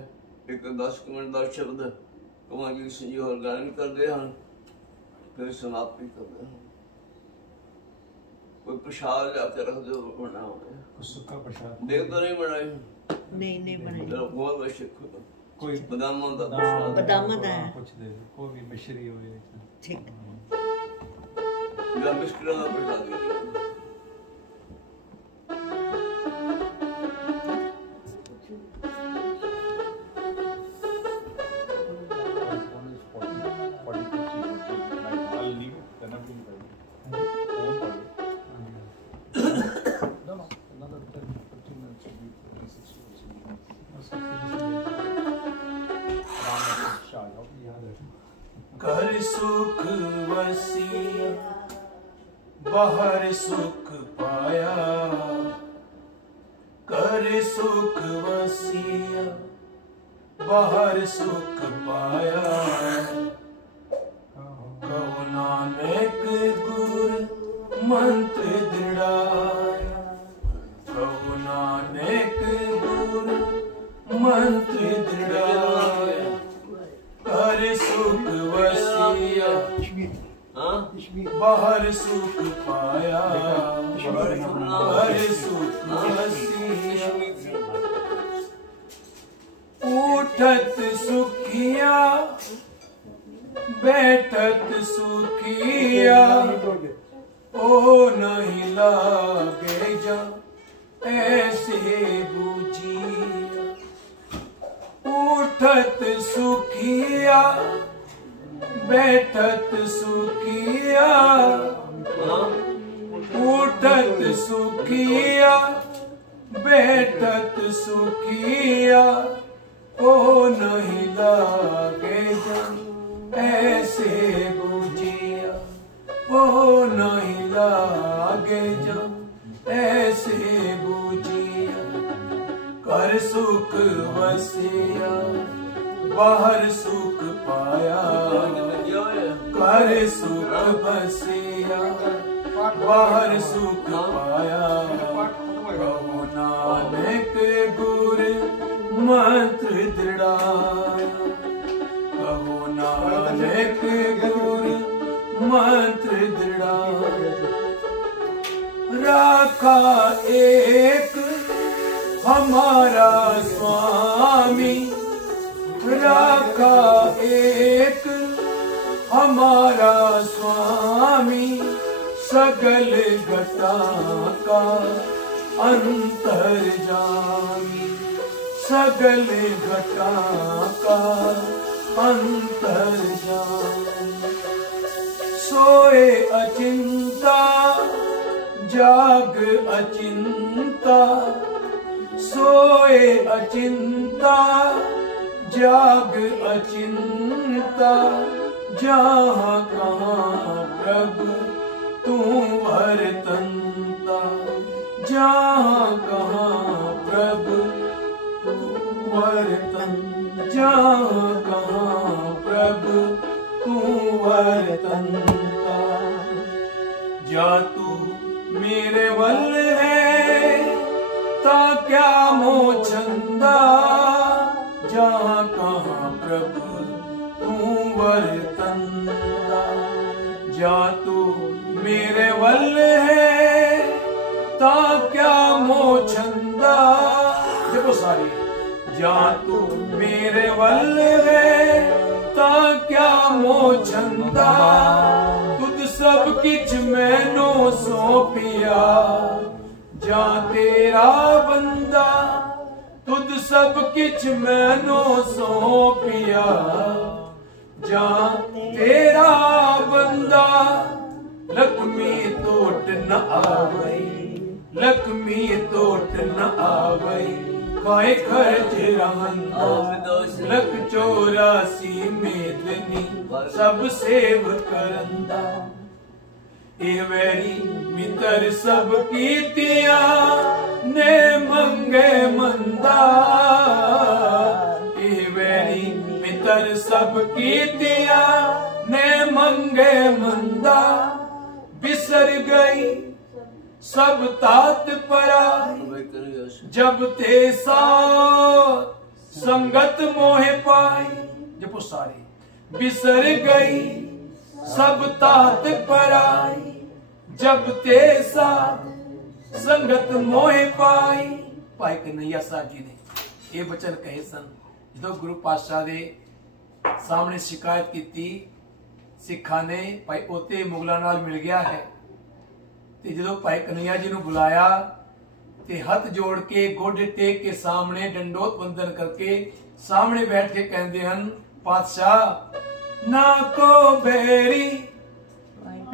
एक 10 मिनट का शब्द कमरजीत सिंह जी और गायन करते हैं, फिर समाप्ति करते हैं। कोई प्रसाद जाके रख दो बना हुआ सुखा प्रसाद देख तो नहीं बनाई? नहीं बनाई। चलो बहुत बशक कोई बदामा दा प्रसाद, बदामा दा है। कुछ दे दो, कोई भी मिश्री हो जाए। ठीक या मिश्री दा प्रसाद दे दो। घर सुख वसिया बाहर सुख पाया। कर सुख वसिया बाहर सुख पाया। कहो नानक गुर मंत्र दृढ़ाया। कहो नानक गुर मंत्र दृढ़ाया। कर सुख वसिया बाहर सुख पाया। कर सुख वसिया उठत सुखिया बैठत सुखिया। ओ नहीं लागे जा ऐसे बूझिया। उठत सुखिया बैठत सुखिया। उठत सुखिया बैठत सुखिया। ओ नहीं लागे जा ऐसे बूझिया। ओ नहीं लागे जा ऐसे बूझिया। कर सुख वसिया बाहर सुख पाया, कर सुख बसिया बाहर सुख पाया। कहो नानक गुर मंत्र दृढ़ाया, कहो नानक गुर मंत्र दृढ़ाया। राखा एक हमारा स्वामी, राखा एक हमारा स्वामी, सगल घटा का अंतर्यामी, सगल घटा का अंतर्यामी। सोए अचिंता जाग अचिंता, सोए अचिंता जाग अचिंता। जहाँ कहाँ प्रभु तू वर्तनता, जहाँ कहाँ प्रभु तू वर्तन, जहाँ कहाँ प्रभु तू वर्तनता। जा तू मेरे वल है ता क्या मोचंदा, जहाँ कहाँ प्रभु तू वर्तनता। जा तू मेरे वल है ता क्या मोचंदा। देखो सारी, जा तू मेरे वल है ता क्या मोचंदा। तुद सब किछ मैनो सौंपिया, जा तेरा बंदा। तुद सब किछ मैनो सौंपिया, जा तेरा बंदा। लक्ष्मी तोट न आवई, लक्ष्मी तोट न आवई। काय खर्च रहंदा, लख 84 मेदनी सब सेव करंदा। ए वैरी मित्र सब कीतिया ने मंगे मंदा। ए वैरी मित्र सब कीतिया ने मंगे मंदा। बिसर गई सब तात पराई, जब ते संगत मोहे पाई। जब सारे बिसर गई सब तात पराई, जब ते संगत मोहे पाई। भाई कन्हैया साहब जी ने ये वचन कहे सन जो गुरु पातशाह दे सामने शिकायत की। सिखा ने भाई ओते मुगलों नाल मिल गया है, ते जो भाई कन्हैया जी ने बुलाया ते हथ जोड़ के गोडे टेक के सामने डंडोत बंदन करके सामने बैठ के कहते हैं, पातशाह ना को बैरी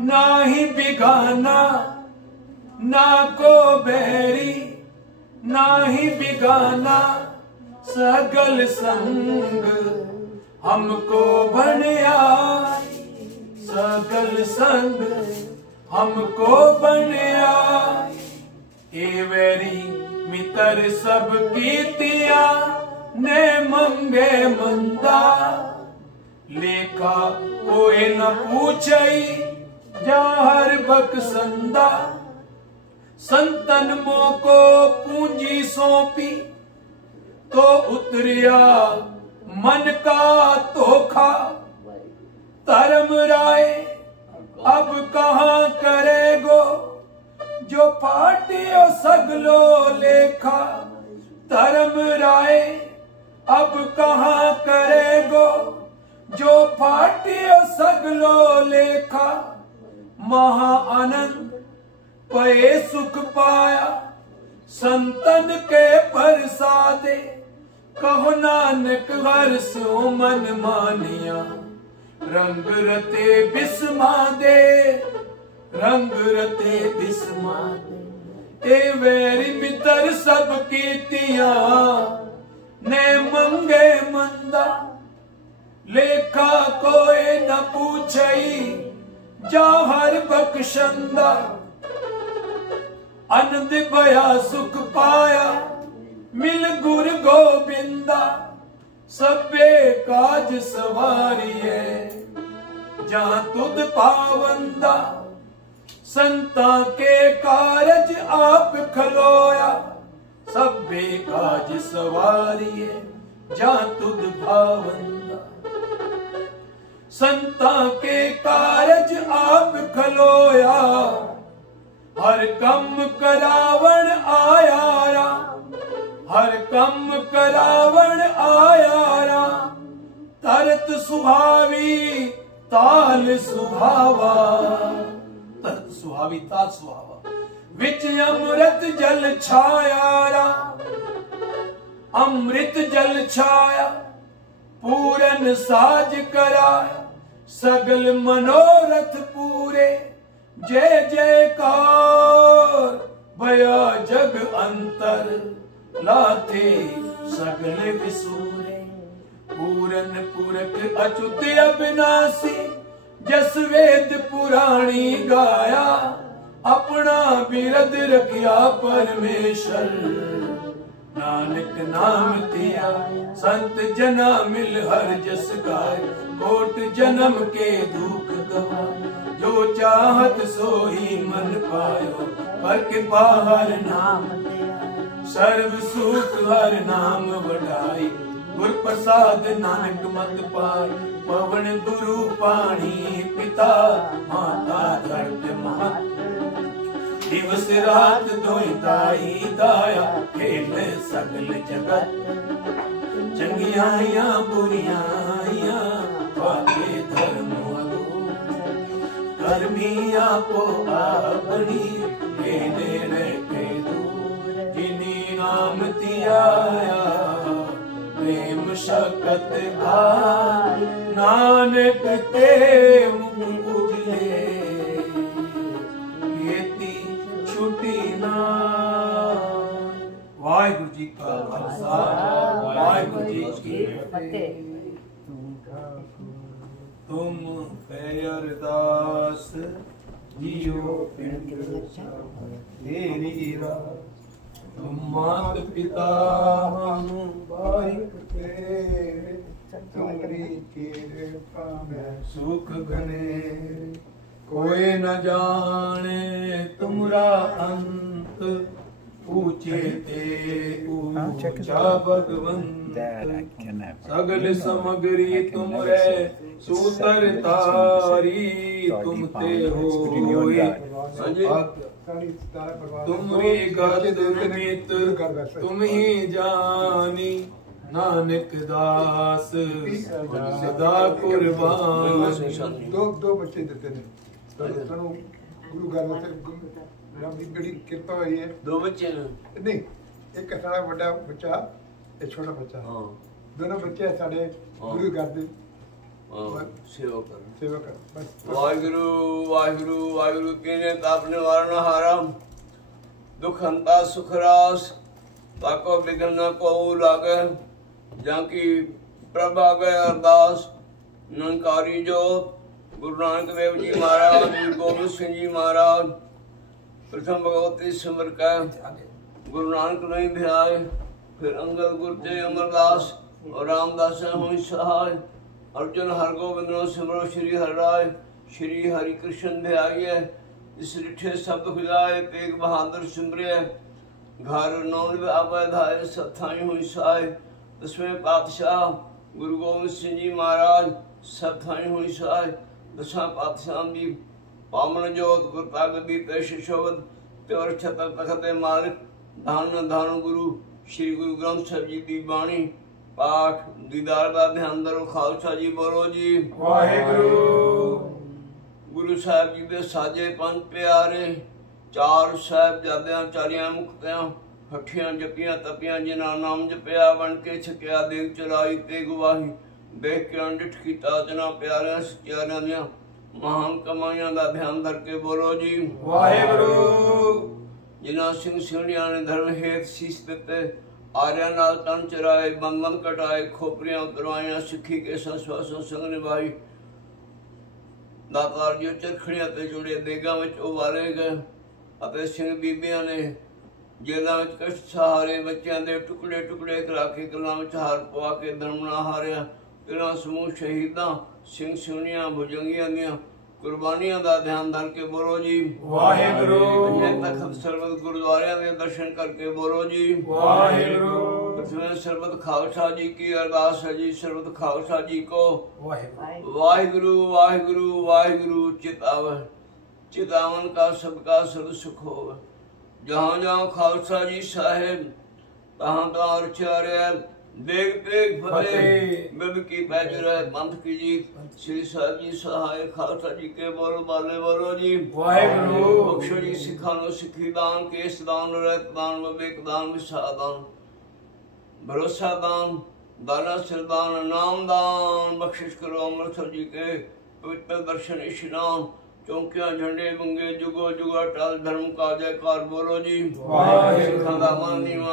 ना ही बिगाना, ना को बैरी ना ही बिगाना। सगल संग हमको बनया, सगल संग हमको बनया। ए वैरी मित्र सब कीतिया ने मंगे मंदा। लेखा कोई न पूछई जाहर बकसंदा। संतन मोको पूंजी सौंपी तो उतरिया मन का धोखा। धर्म राय अब कहाँ करेगो जो फाटियो सगलो लेखा। धर्म राय अब कहाँ करेगो जो फाटियो सगलो लेखा। महा आनंद पे सुख पाया संतन के प्रसादे। कहो नानक हर सो मन मानिया रंग रते बिस्मा दे, रंग रते बिस्मा दे। ए वैरी मित्र सब कीतिया ने मंगे मंदा। लेखा कोई न पूछई जाहर बख्शंदा। आनंद भया सुख पाया मिल गुर गोबिंदा। सबे काज सवारिए जहाँ तुद पावंदा संता के कारज आप खलोया सबे काज सवारिए जहाँ तुद पावंदा संता के कारज आप खलोया हर कम करावण आया राम हर कम करावण आया राम तरत सुहावी ताल सुहावा तरत सुहावी ताल सुहावा विच अमृत जल छाया राम अमृत जल छाया पूरन साज कराया सगल मनोरथ पूरे जय जयकार भया जग अंतर लाथे सगल विसूरे पूरन पूरक अच्युत अविनाशी जस वेद पुराणी गाया अपना बिरद रखिया परमेश्वर नानक नाम दिया संत जना मिल हर जस गाय कोट जन्म के दुख गवाए जो चाहत सोही मन पायो पर कृपा हर नाम सर्व सुख हर नाम बढ़ाई गुर प्रसाद नानक मत पाई पवन गुरु पानी पिता माता धरत महत दिवस रात दोई दाई दाया खेल सगल जगत चंगियां बुरियां वाके धर्म कर्मिया को आपनी लेने रखे दूर जिनी नाम दियाया प्रेम शकत भाई नानक ते मुख उजले येती छुटी ना वाहिगुरु जी का खालसा वाहिगुरु जी की फतेह तुम है अरदास जियो पिंड तेरी रात तुम मात पिता हम बारिक तेरे तुम्हारी कृपा में सुख घने कोई न जाने तुमरा अंत पूछे ते ऊंचा भगवंत सगल समगरी तुमरे सूतर तारी तुम ते होई तुमरी गत निमित तुम ही जानी नानक दास सदा कुर्बान दो बच्चे देते ने तो गुरु घराणे से राम की बड़ी कृपा हुई है दो बच्चे नहीं एक सारा बड़ा बच्चा एक छोटा बच्चा हाँ दोनों बच्चे साढ़े गुरु घर दे सेवा कर बस वाहिगुरु वाहिगुरु वाहिगुरु तेने तापने वारण हारा दुख हंता सुख रास ताको विघ्न न को लागे जाकी प्रभा गए अरदास ननकारी जो गुरु नानक देव जी महाराज गुरु गोबिंद सिंह जी महाराज प्रथम भगवती सिमर का गुरु नानक नहीं ध्याय फिर अंगद गुरु जय अमरदास और रामदास हुई सहाय अर्जुन हर गोविंद सिमरो श्री हर राय श्री हरि कृष्ण ध्याय इस रिठे शब्द खुलाए तेग बहादुर सिमरे घर नौन आबे धाय सत्थाई हुई सहाय दसवें पातशाह गुरु गोविंद सिंह जी महाराज सत्थाई हुई सहाय दशा पातशाह जी पावन जोत गुरु तागदी पेश शोभत त्योर छतर तखते मालिक धान धान गुरु श्री गुरु ग्रंथ साहिब जी दी बाणी पाठ दीदार का ध्यान दरो खालसा जी बोलो जी वाहिगुरु गुरु साहिब जी दे साजे पंज प्यारे चार साहिबजादियां चारियां मुक्तियां हठियां जपियां तपियां जिन्हां नाम जपिया बन के छकिया देख चलाई ते गवाही देख के अंडिठ कीता जना प्यारियां सच्चारियां दियां महान कमाइयां दा ध्यान धर के बोलो जी वाहिगुरु जिन्हां सिंह सिणियां ने धर्म हेत शीस दिते आर्या नाल तन चराए बंधन कटाए खोपरियां उतरवाइयां सिक्खी के संस्वास संग निभाई दातार जो चरखड़ियां ते जुड़े देगा विच उवारे गए ਅਤੇ ਸਿੰਘ ਬੀਬੀਆਂ ਨੇ जेलों में कष्ट सहारे बच्चों के टुकड़े टुकड़े करा के गलों में हार पवा के धर्म ना हारिया। तेरा समूह शहीदा सिंह सुनिया भुजंगिया दियां कुर्बानियां दा ध्यान धर के बोलो जी वाहेगुरु। तखत सरबत गुरुद्वारियां दे दर्शन करके बोलो जी वाहेगुरु। सरबत खालसा जी की अरदास है जी। सरबत खालसा जी को वाहेगुरु। वाहिगुरु वाहिगुरु वाहिगुरु। चितावन का सबका सर्व सुख हो। जहाँ जहाँ खालसा जी साहेब तहाँ तहाँ आचार्य देख देख फतेह बिब की पैजर है पंथ की जीत। श्री साहिब जी सहाय खालसा जी के बोलो बाले बोलो जी वाहेगुरु। बख्शो जी सिखानो सिखी दान केस दान रहत दान विवेक दान विसा दान भरोसा दान दाना सिर दान नाम दान। बख्शिश करो अमृतसर जी के पवित्र दर्शन स्नान चौकियां झंडे बंगे जुगो जुगा टाल धर्म का जयकार बोलो जी वाहेगुरु।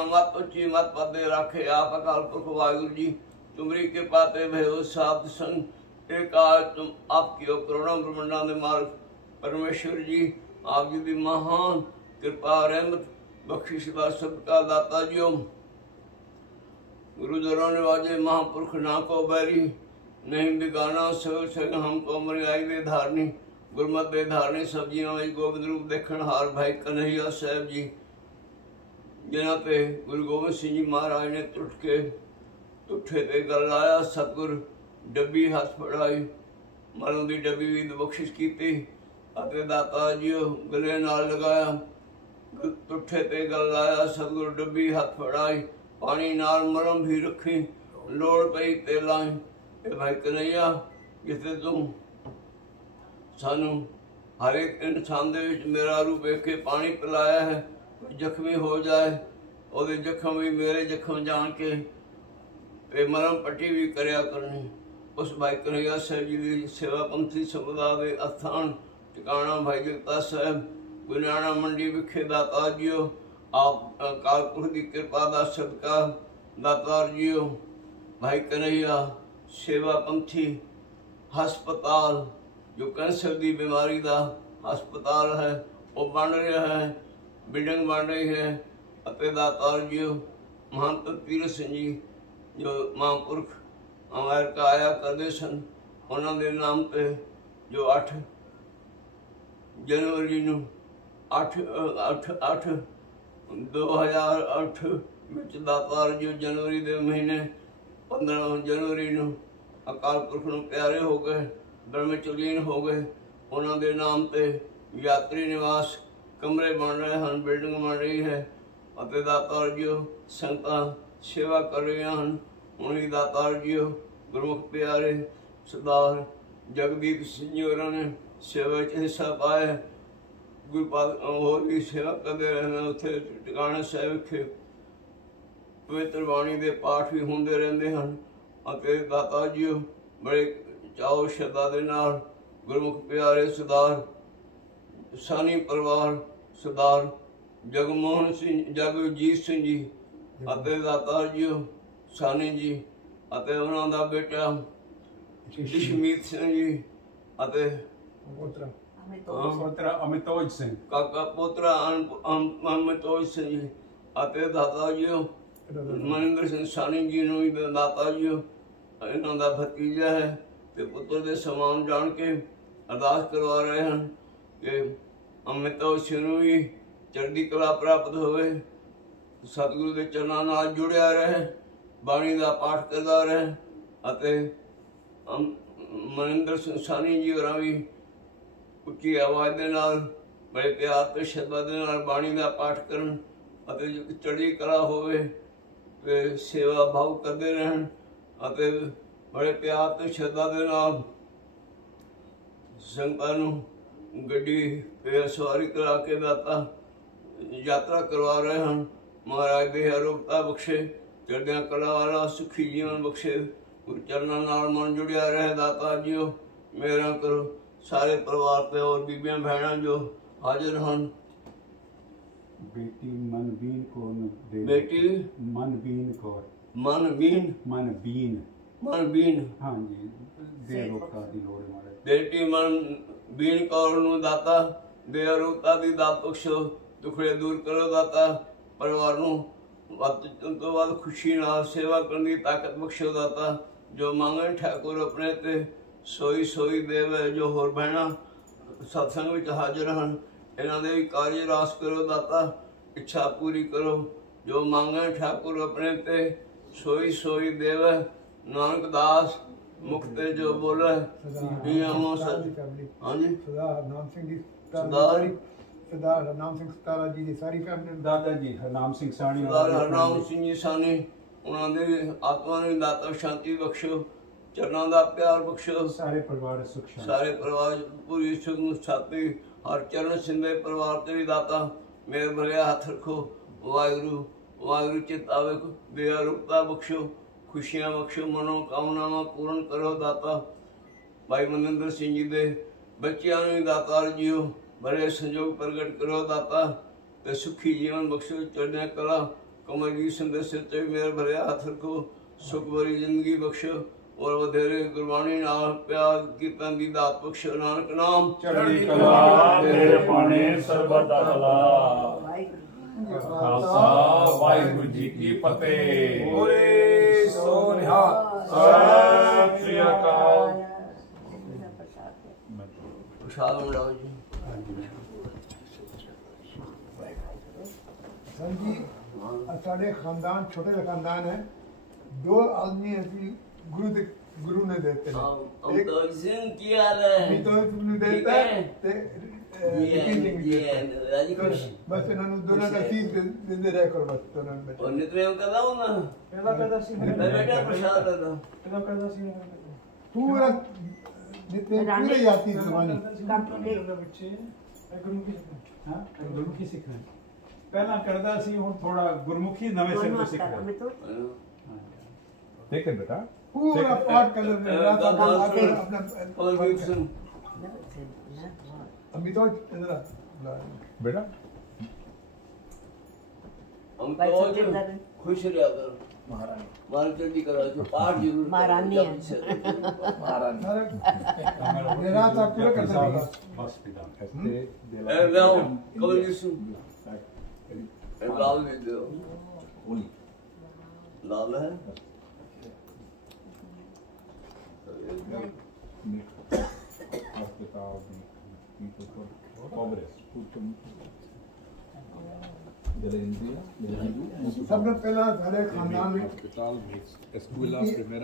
मत उच्ची मत पदे राखे आप अकाल पुरख वाहिगुरु जी। तुमरी के पाते भयो सात संग एक आज तुम आपकी करुणा ब्रह्मंडा दे मार्ग परमेश्वर जी आप जी दी महान कृपा रहमत बख्शिश दा सबका दाता जियो। गुरु दरों निवाजे महापुरख ना को बैरी नहीं बिगाना सो संग हमको मरियाई दे धारनी गुरमत दे धारनी सब्जियां में गोविंद रूप देखण हार भाई कन्हैया साहब जी जिन्हां ते गुरु गोबिंद सिंह जी महाराज ने तुठे ते गल लाया। सतगुर डब्बी हथ फड़ाई मरों दी डब्बी भी बख्शिश कीती अते दाता जी गले नाल लगाया। तुठे ते गल लाया सतगुर डब्बी हथ फड़ाई पानी नाल मरम भी रखी लोड़ पई ते लाई। भाई कन्हैया जिथे तू सानू हर एक इंसान दे विच मेरा रूप वेख के पानी पिलाया है जख्मी हो जाए ओदे जख्म भी मेरे जख्म जान के ते मरम पट्टी भी करया करनी। उस भाई कन्हैया साहब जी की सेवा पंथी समुदाय के अस्थान ठिकाना भाई जगता साहब गुरनाना मंडी विखे दाता जियो आप कालपुरख की कृपा दा सदका दातार जियो। भाई कन्हैया सेवा पंथी हस्पताल जो कैंसर की बीमारी का हस्पताल है वो बन रहा है बिल्डिंग बन रही है। अते दातार जी महंत तीरथ सिंह जी जो महापुरख अमेरिका आया करते सन उन्होंने नाम पे जो 8 जनवरी 2008 ਵਿੱਚ दातार जी जनवरी के महीने 15 जनवरी अकाल पुरख ਨੂੰ प्यारे हो गए ब्रह्मचलीन हो गए। उन्होंने नाम पे यात्री निवास कमरे बन रहे हैं बिल्डिंग बन रही है ਅਤੇ दातार जी संगतां सेवा कर रहे हैं। उन्हीं दातार जी गुरमुख प्यारे सरदार जगदीप सिंह जी होरां ने सेवा च हिस्सा पाया। गुरुपाद होर भी सेवा करते रहने उत्थे टिकाणा साहिब विखे पवित्र बाणी के पाठ भी होंदे रहंदे हन। ਅਤੇ दाता जी बड़े चाओ श्रद्धा दे नाल गुरमुख प्यारे सरदार सानी परिवार सरदार जगमोहन सिंह जगजीत सिंह जी ਅਤੇ दातार जी सानी जी ਅਤੇ ਉਹਨਾਂ ਦਾ बेटा ਜਸ਼ਮੀਤ ਸਿੰਘ जी ਅਤੇ ਪੋਤਰਾ ਅਮਿਤੋਜ ਸਿੰਘ ਕਾਕਾ ਪੋਤਰਾ ਅਮਿਤੋਜ ਸਿੰਘ ਜੀ ਅਤੇ दाता जी ਮਨਿੰਦਰ ਸਿੰਘ ਸਾਨੀ ਜੀ ਨੂੰ ਵੀ दाता जी ਇਹਨਾਂ ਦਾ ਭਤੀਜਾ ਹੈ ਤੇ ਪੁੱਤਰ ਦੇ ਸਮਾਨ ਜਾਣ ਕੇ ਅਰਦਾਸ ਕਰਵਾ ਰਹੇ ਹਨ ਕਿ ਅਮਿਤੋਜ ਸਿੰਘ ਨੂੰ ਵੀ ਚੜ੍ਹਦੀ ਕਲਾ ਪ੍ਰਾਪਤ ਹੋਵੇ ਸਤਿਗੁਰੂ ਦੇ ਚਰਨਾਂ ਨਾਲ ਜੁੜਿਆ ਰਹੇ ਬਾਣੀ ਦਾ ਪਾਠ ਕਰਦਾ ਰਹੇ ਅਤੇ ਮਨਿੰਦਰ ਸਿੰਘ ਸਾਨੀ ਜੀ ਹੋਰਾਂ ਵੀ ਉੱਚੀ ਆਵਾਜ਼ ਦੇ ਨਾਲ ਬੜੇ ਪਿਆਰ ਤੇ ਸ਼ਰਧਾ ਦੇ ਨਾਲ ਬਾਣੀ ਦਾ ਪਾਠ ਕਰਨ ਅਤੇ ਚੜ੍ਹਦੀ ਕਲਾ ਹੋਵੇ ਤੇ ਸੇਵਾ ਭਾਵ ਕਰਦੇ ਰਹਿਣ ਅਤੇ ਬੜੇ ਪਿਆਰ ਤੇ ਸ਼ਰਧਾ ਦੇ ਨਾਲ ਸੰਗਤਾਂ ਨੂੰ ਗੱਡੀ ਤੇ ਸਵਾਰੀ ਕਰਾ ਕੇ ਦਾਤਾ यात्रा करवा रहे हैं। महाराज दे आरोग्यता बख्शे चढ़दियां कला वाला सुखी जीवन बख्शे गुरु चरणों नाल मन जुड़िया रहे दाता जियो मेहर करो सारे परिवार पे और बीबियां बहना जो हाजिर हैं। बेटी मनबीन कौर बेटी मनबीन कौर मनबीन हाँ जी दे रोकता दी लोड़ मारे बेटी मनबीन कौर नूं दाता दे आरोग्यता दी दात बख्शो दुखड़े दूर करो दाता ਪਰਿਵਾਰ ਨੂੰ ਵੱਧ ਤੋਂ ਵੱਧ ਖੁਸ਼ੀ ਨਾਲ ਸੇਵਾ ਕਰਨ ਦੀ ਤਾਕਤ ਬਖਸ਼ੋ ਦਾਤਾ। ਜੋ ਮੰਗਣ ਠਾਕੁਰ ਆਪਣੇ ਤੇ ਸੋਈ ਸੋਈ ਦੇਵੇ। ਜੋ ਹੋਰ ਬਹਿਣਾ ਸਤਸੰਗ ਵਿੱਚ ਹਾਜ਼ਰ ਹਨ ਇਹਨਾਂ ਦੇ ਵੀ ਕਾਰਜ ਰਾਸ ਕਰੋ ਦਾਤਾ। ਇੱਛਾ ਪੂਰੀ ਕਰੋ। ਜੋ ਮੰਗਣ ਠਾਕੁਰ ਆਪਣੇ ਤੇ ਸੋਈ ਸੋਈ ਦੇਵੇ। ਨਾਨਕ ਦਾਸ ਮੁਕਤੇ ਜੋ ਬੋਲੇ ਵੀ ਆਮੋ ਸੱਚ। ਹਾਂਜੀ ਸਰਦਾਰ ਹਰਨਾਮ ਸਿੰਘ ਜੀ ਸਰਦਾਰ ਹਰਨਾਮ ਸਿੰਘ ਸਤਾਰਾ ਜੀ ਦੀ ਸਾਰੀ ਫੈਮਿਲੀ। ਦਾਦਾ ਜੀ ਹਰਨਾਮ ਸਿੰਘ ਸਾਣੀ, ਸਰਦਾਰ ਹਰਨਾਮ ਸਿੰਘ ਜੀ ਸਾਨੀ, ਉਹਨਾਂ ਦੇ ਆਤਮਾ ਨੂੰ ਦਾਤਾ ਸ਼ਾਂਤੀ ਬਖਸ਼ੋ। ਚਰਨਾਂ ਦਾ ਪਿਆਰ ਬਖਸ਼ੋ। ਸਾਰੇ ਪਰਿਵਾਰ ਸੁਖ ਸ਼ਾਂਤੀ, ਸਾਰੇ ਪਰਿਵਾਰ ਪੂਰੀ ਸੁਖ ਨੂੰ ਛਾਤੀ। ਹਰ ਚਰਨ ਸਿੰਦੇ ਪਰਿਵਾਰ ਤੇ ਵੀ ਦਾਤਾ ਮੇਰੇ ਭਰਿਆ ਹੱਥ ਰੱਖੋ। ਵਾਹਿਗੁਰੂ ਵਾਹਿਗੁਰੂ ਚਿਤ ਆਵੇ ਦਿਆ ਰੁਕਤਾ ਬਖਸ਼ੋ। ਖੁਸ਼ੀਆਂ ਬਖਸ਼ੋ। ਮਨੋ ਕਾਮਨਾਵਾਂ ਪੂਰਨ ਕਰੋ ਦਾਤਾ। ਭਾਈ ਮਨਿੰਦਰ ਸਿੰਘ ਜੀ ਦੇ ਬੱਚਿਆਂ ਨੂੰ ਵੀ ਦਾਤਾਰ ਜੀਓ ਬੜੇ ਸੰਜੋਗ ਪ੍ਰਗਟ ਕਰੋ ਦਾਤਾ ਤੇ ਸੁਖੀ ਜੀਵਨ ਬਖਸ਼ੋ। ਚੜ੍ਹਦੀਆਂ ਕਲਾ ਕਮਲਜੀਤ ਸਿੰਘ ਦੇ ਸਿਰ ਤੇ ਮੇਰੇ ਭਰਿਆ ਹੱਥ ਰੱਖੋ। ਸੁਖ ਭਰੀ ਜ਼ਿੰਦਗੀ ਬਖਸ਼ੋ ਔਰ ਵਧੇਰੇ ਗੁਰਬਾਣੀ ਨਾਲ ਪਿਆਰ ਕੀਰਤਨ ਦੀ ਦਾਤ ਬਖਸ਼ੋ। ਨਾਨਕ ਨਾਮ ਚੜ੍ਹਦੀ ਕਲਾ ਤੇਰੇ ਬਾਣੇ ਸਰਬਤ ਦਾ ਭਲਾ। ਖਾਲਸਾ ਵਾਹਿਗੁਰੂ ਜੀ ਕੀ ਫਤਿਹ। ਬੋਲੇ ਸੋ ਨਿਹਾਲ। ਸਤਿ ਸ੍ਰੀ ਅਕਾਲ। ਪ੍ਰਸ਼ਾਦ ਮਿਲਾਓ ਜੀ। सर जी साढ़े खानदान छोटे खानदान है। 2 आदमी ऐसी गुरु ने देते हैं। एक अमताज सिंह की हाल है मितोज ने देता है ते राजी खुश बस इन्होंने दोनों का चीज दे रहे करो बस दोनों में। और नित्य करदा हूं ना पहला कहदा सी मैं बेटा प्रसाद देता पहला कहदा सी पूरा जितने पूरे जाती जमानी बच्चे गुरमुखी सिखना। ਹਾਂ ਗੁਰਮੁਖੀ ਸਿੱਖਣਾ ਪਹਿਲਾਂ ਕਰਦਾ ਸੀ, ਹੁਣ ਥੋੜਾ ਗੁਰਮੁਖੀ ਨਵੇਂ ਸਿਰ ਤੋਂ ਸਿੱਖਦਾ। ਦੇਖ ਬੇਟਾ पूरा पाठ कर अपना बलवीर सिंह मितोज इधर बेटा हम तो खुश रहा कर महाराज चढ़ी करो जो पाठ जरूर महारानी है। मेरा था पूरा कर देगा ਬਸ ਪਿਤਾ ਐਸੇ ए जाओ कबीर सिंह ए लाल दे दो लाल है hospital people for progress सब लोग पहला सारे खानदान में Hospital meets Escuela Primera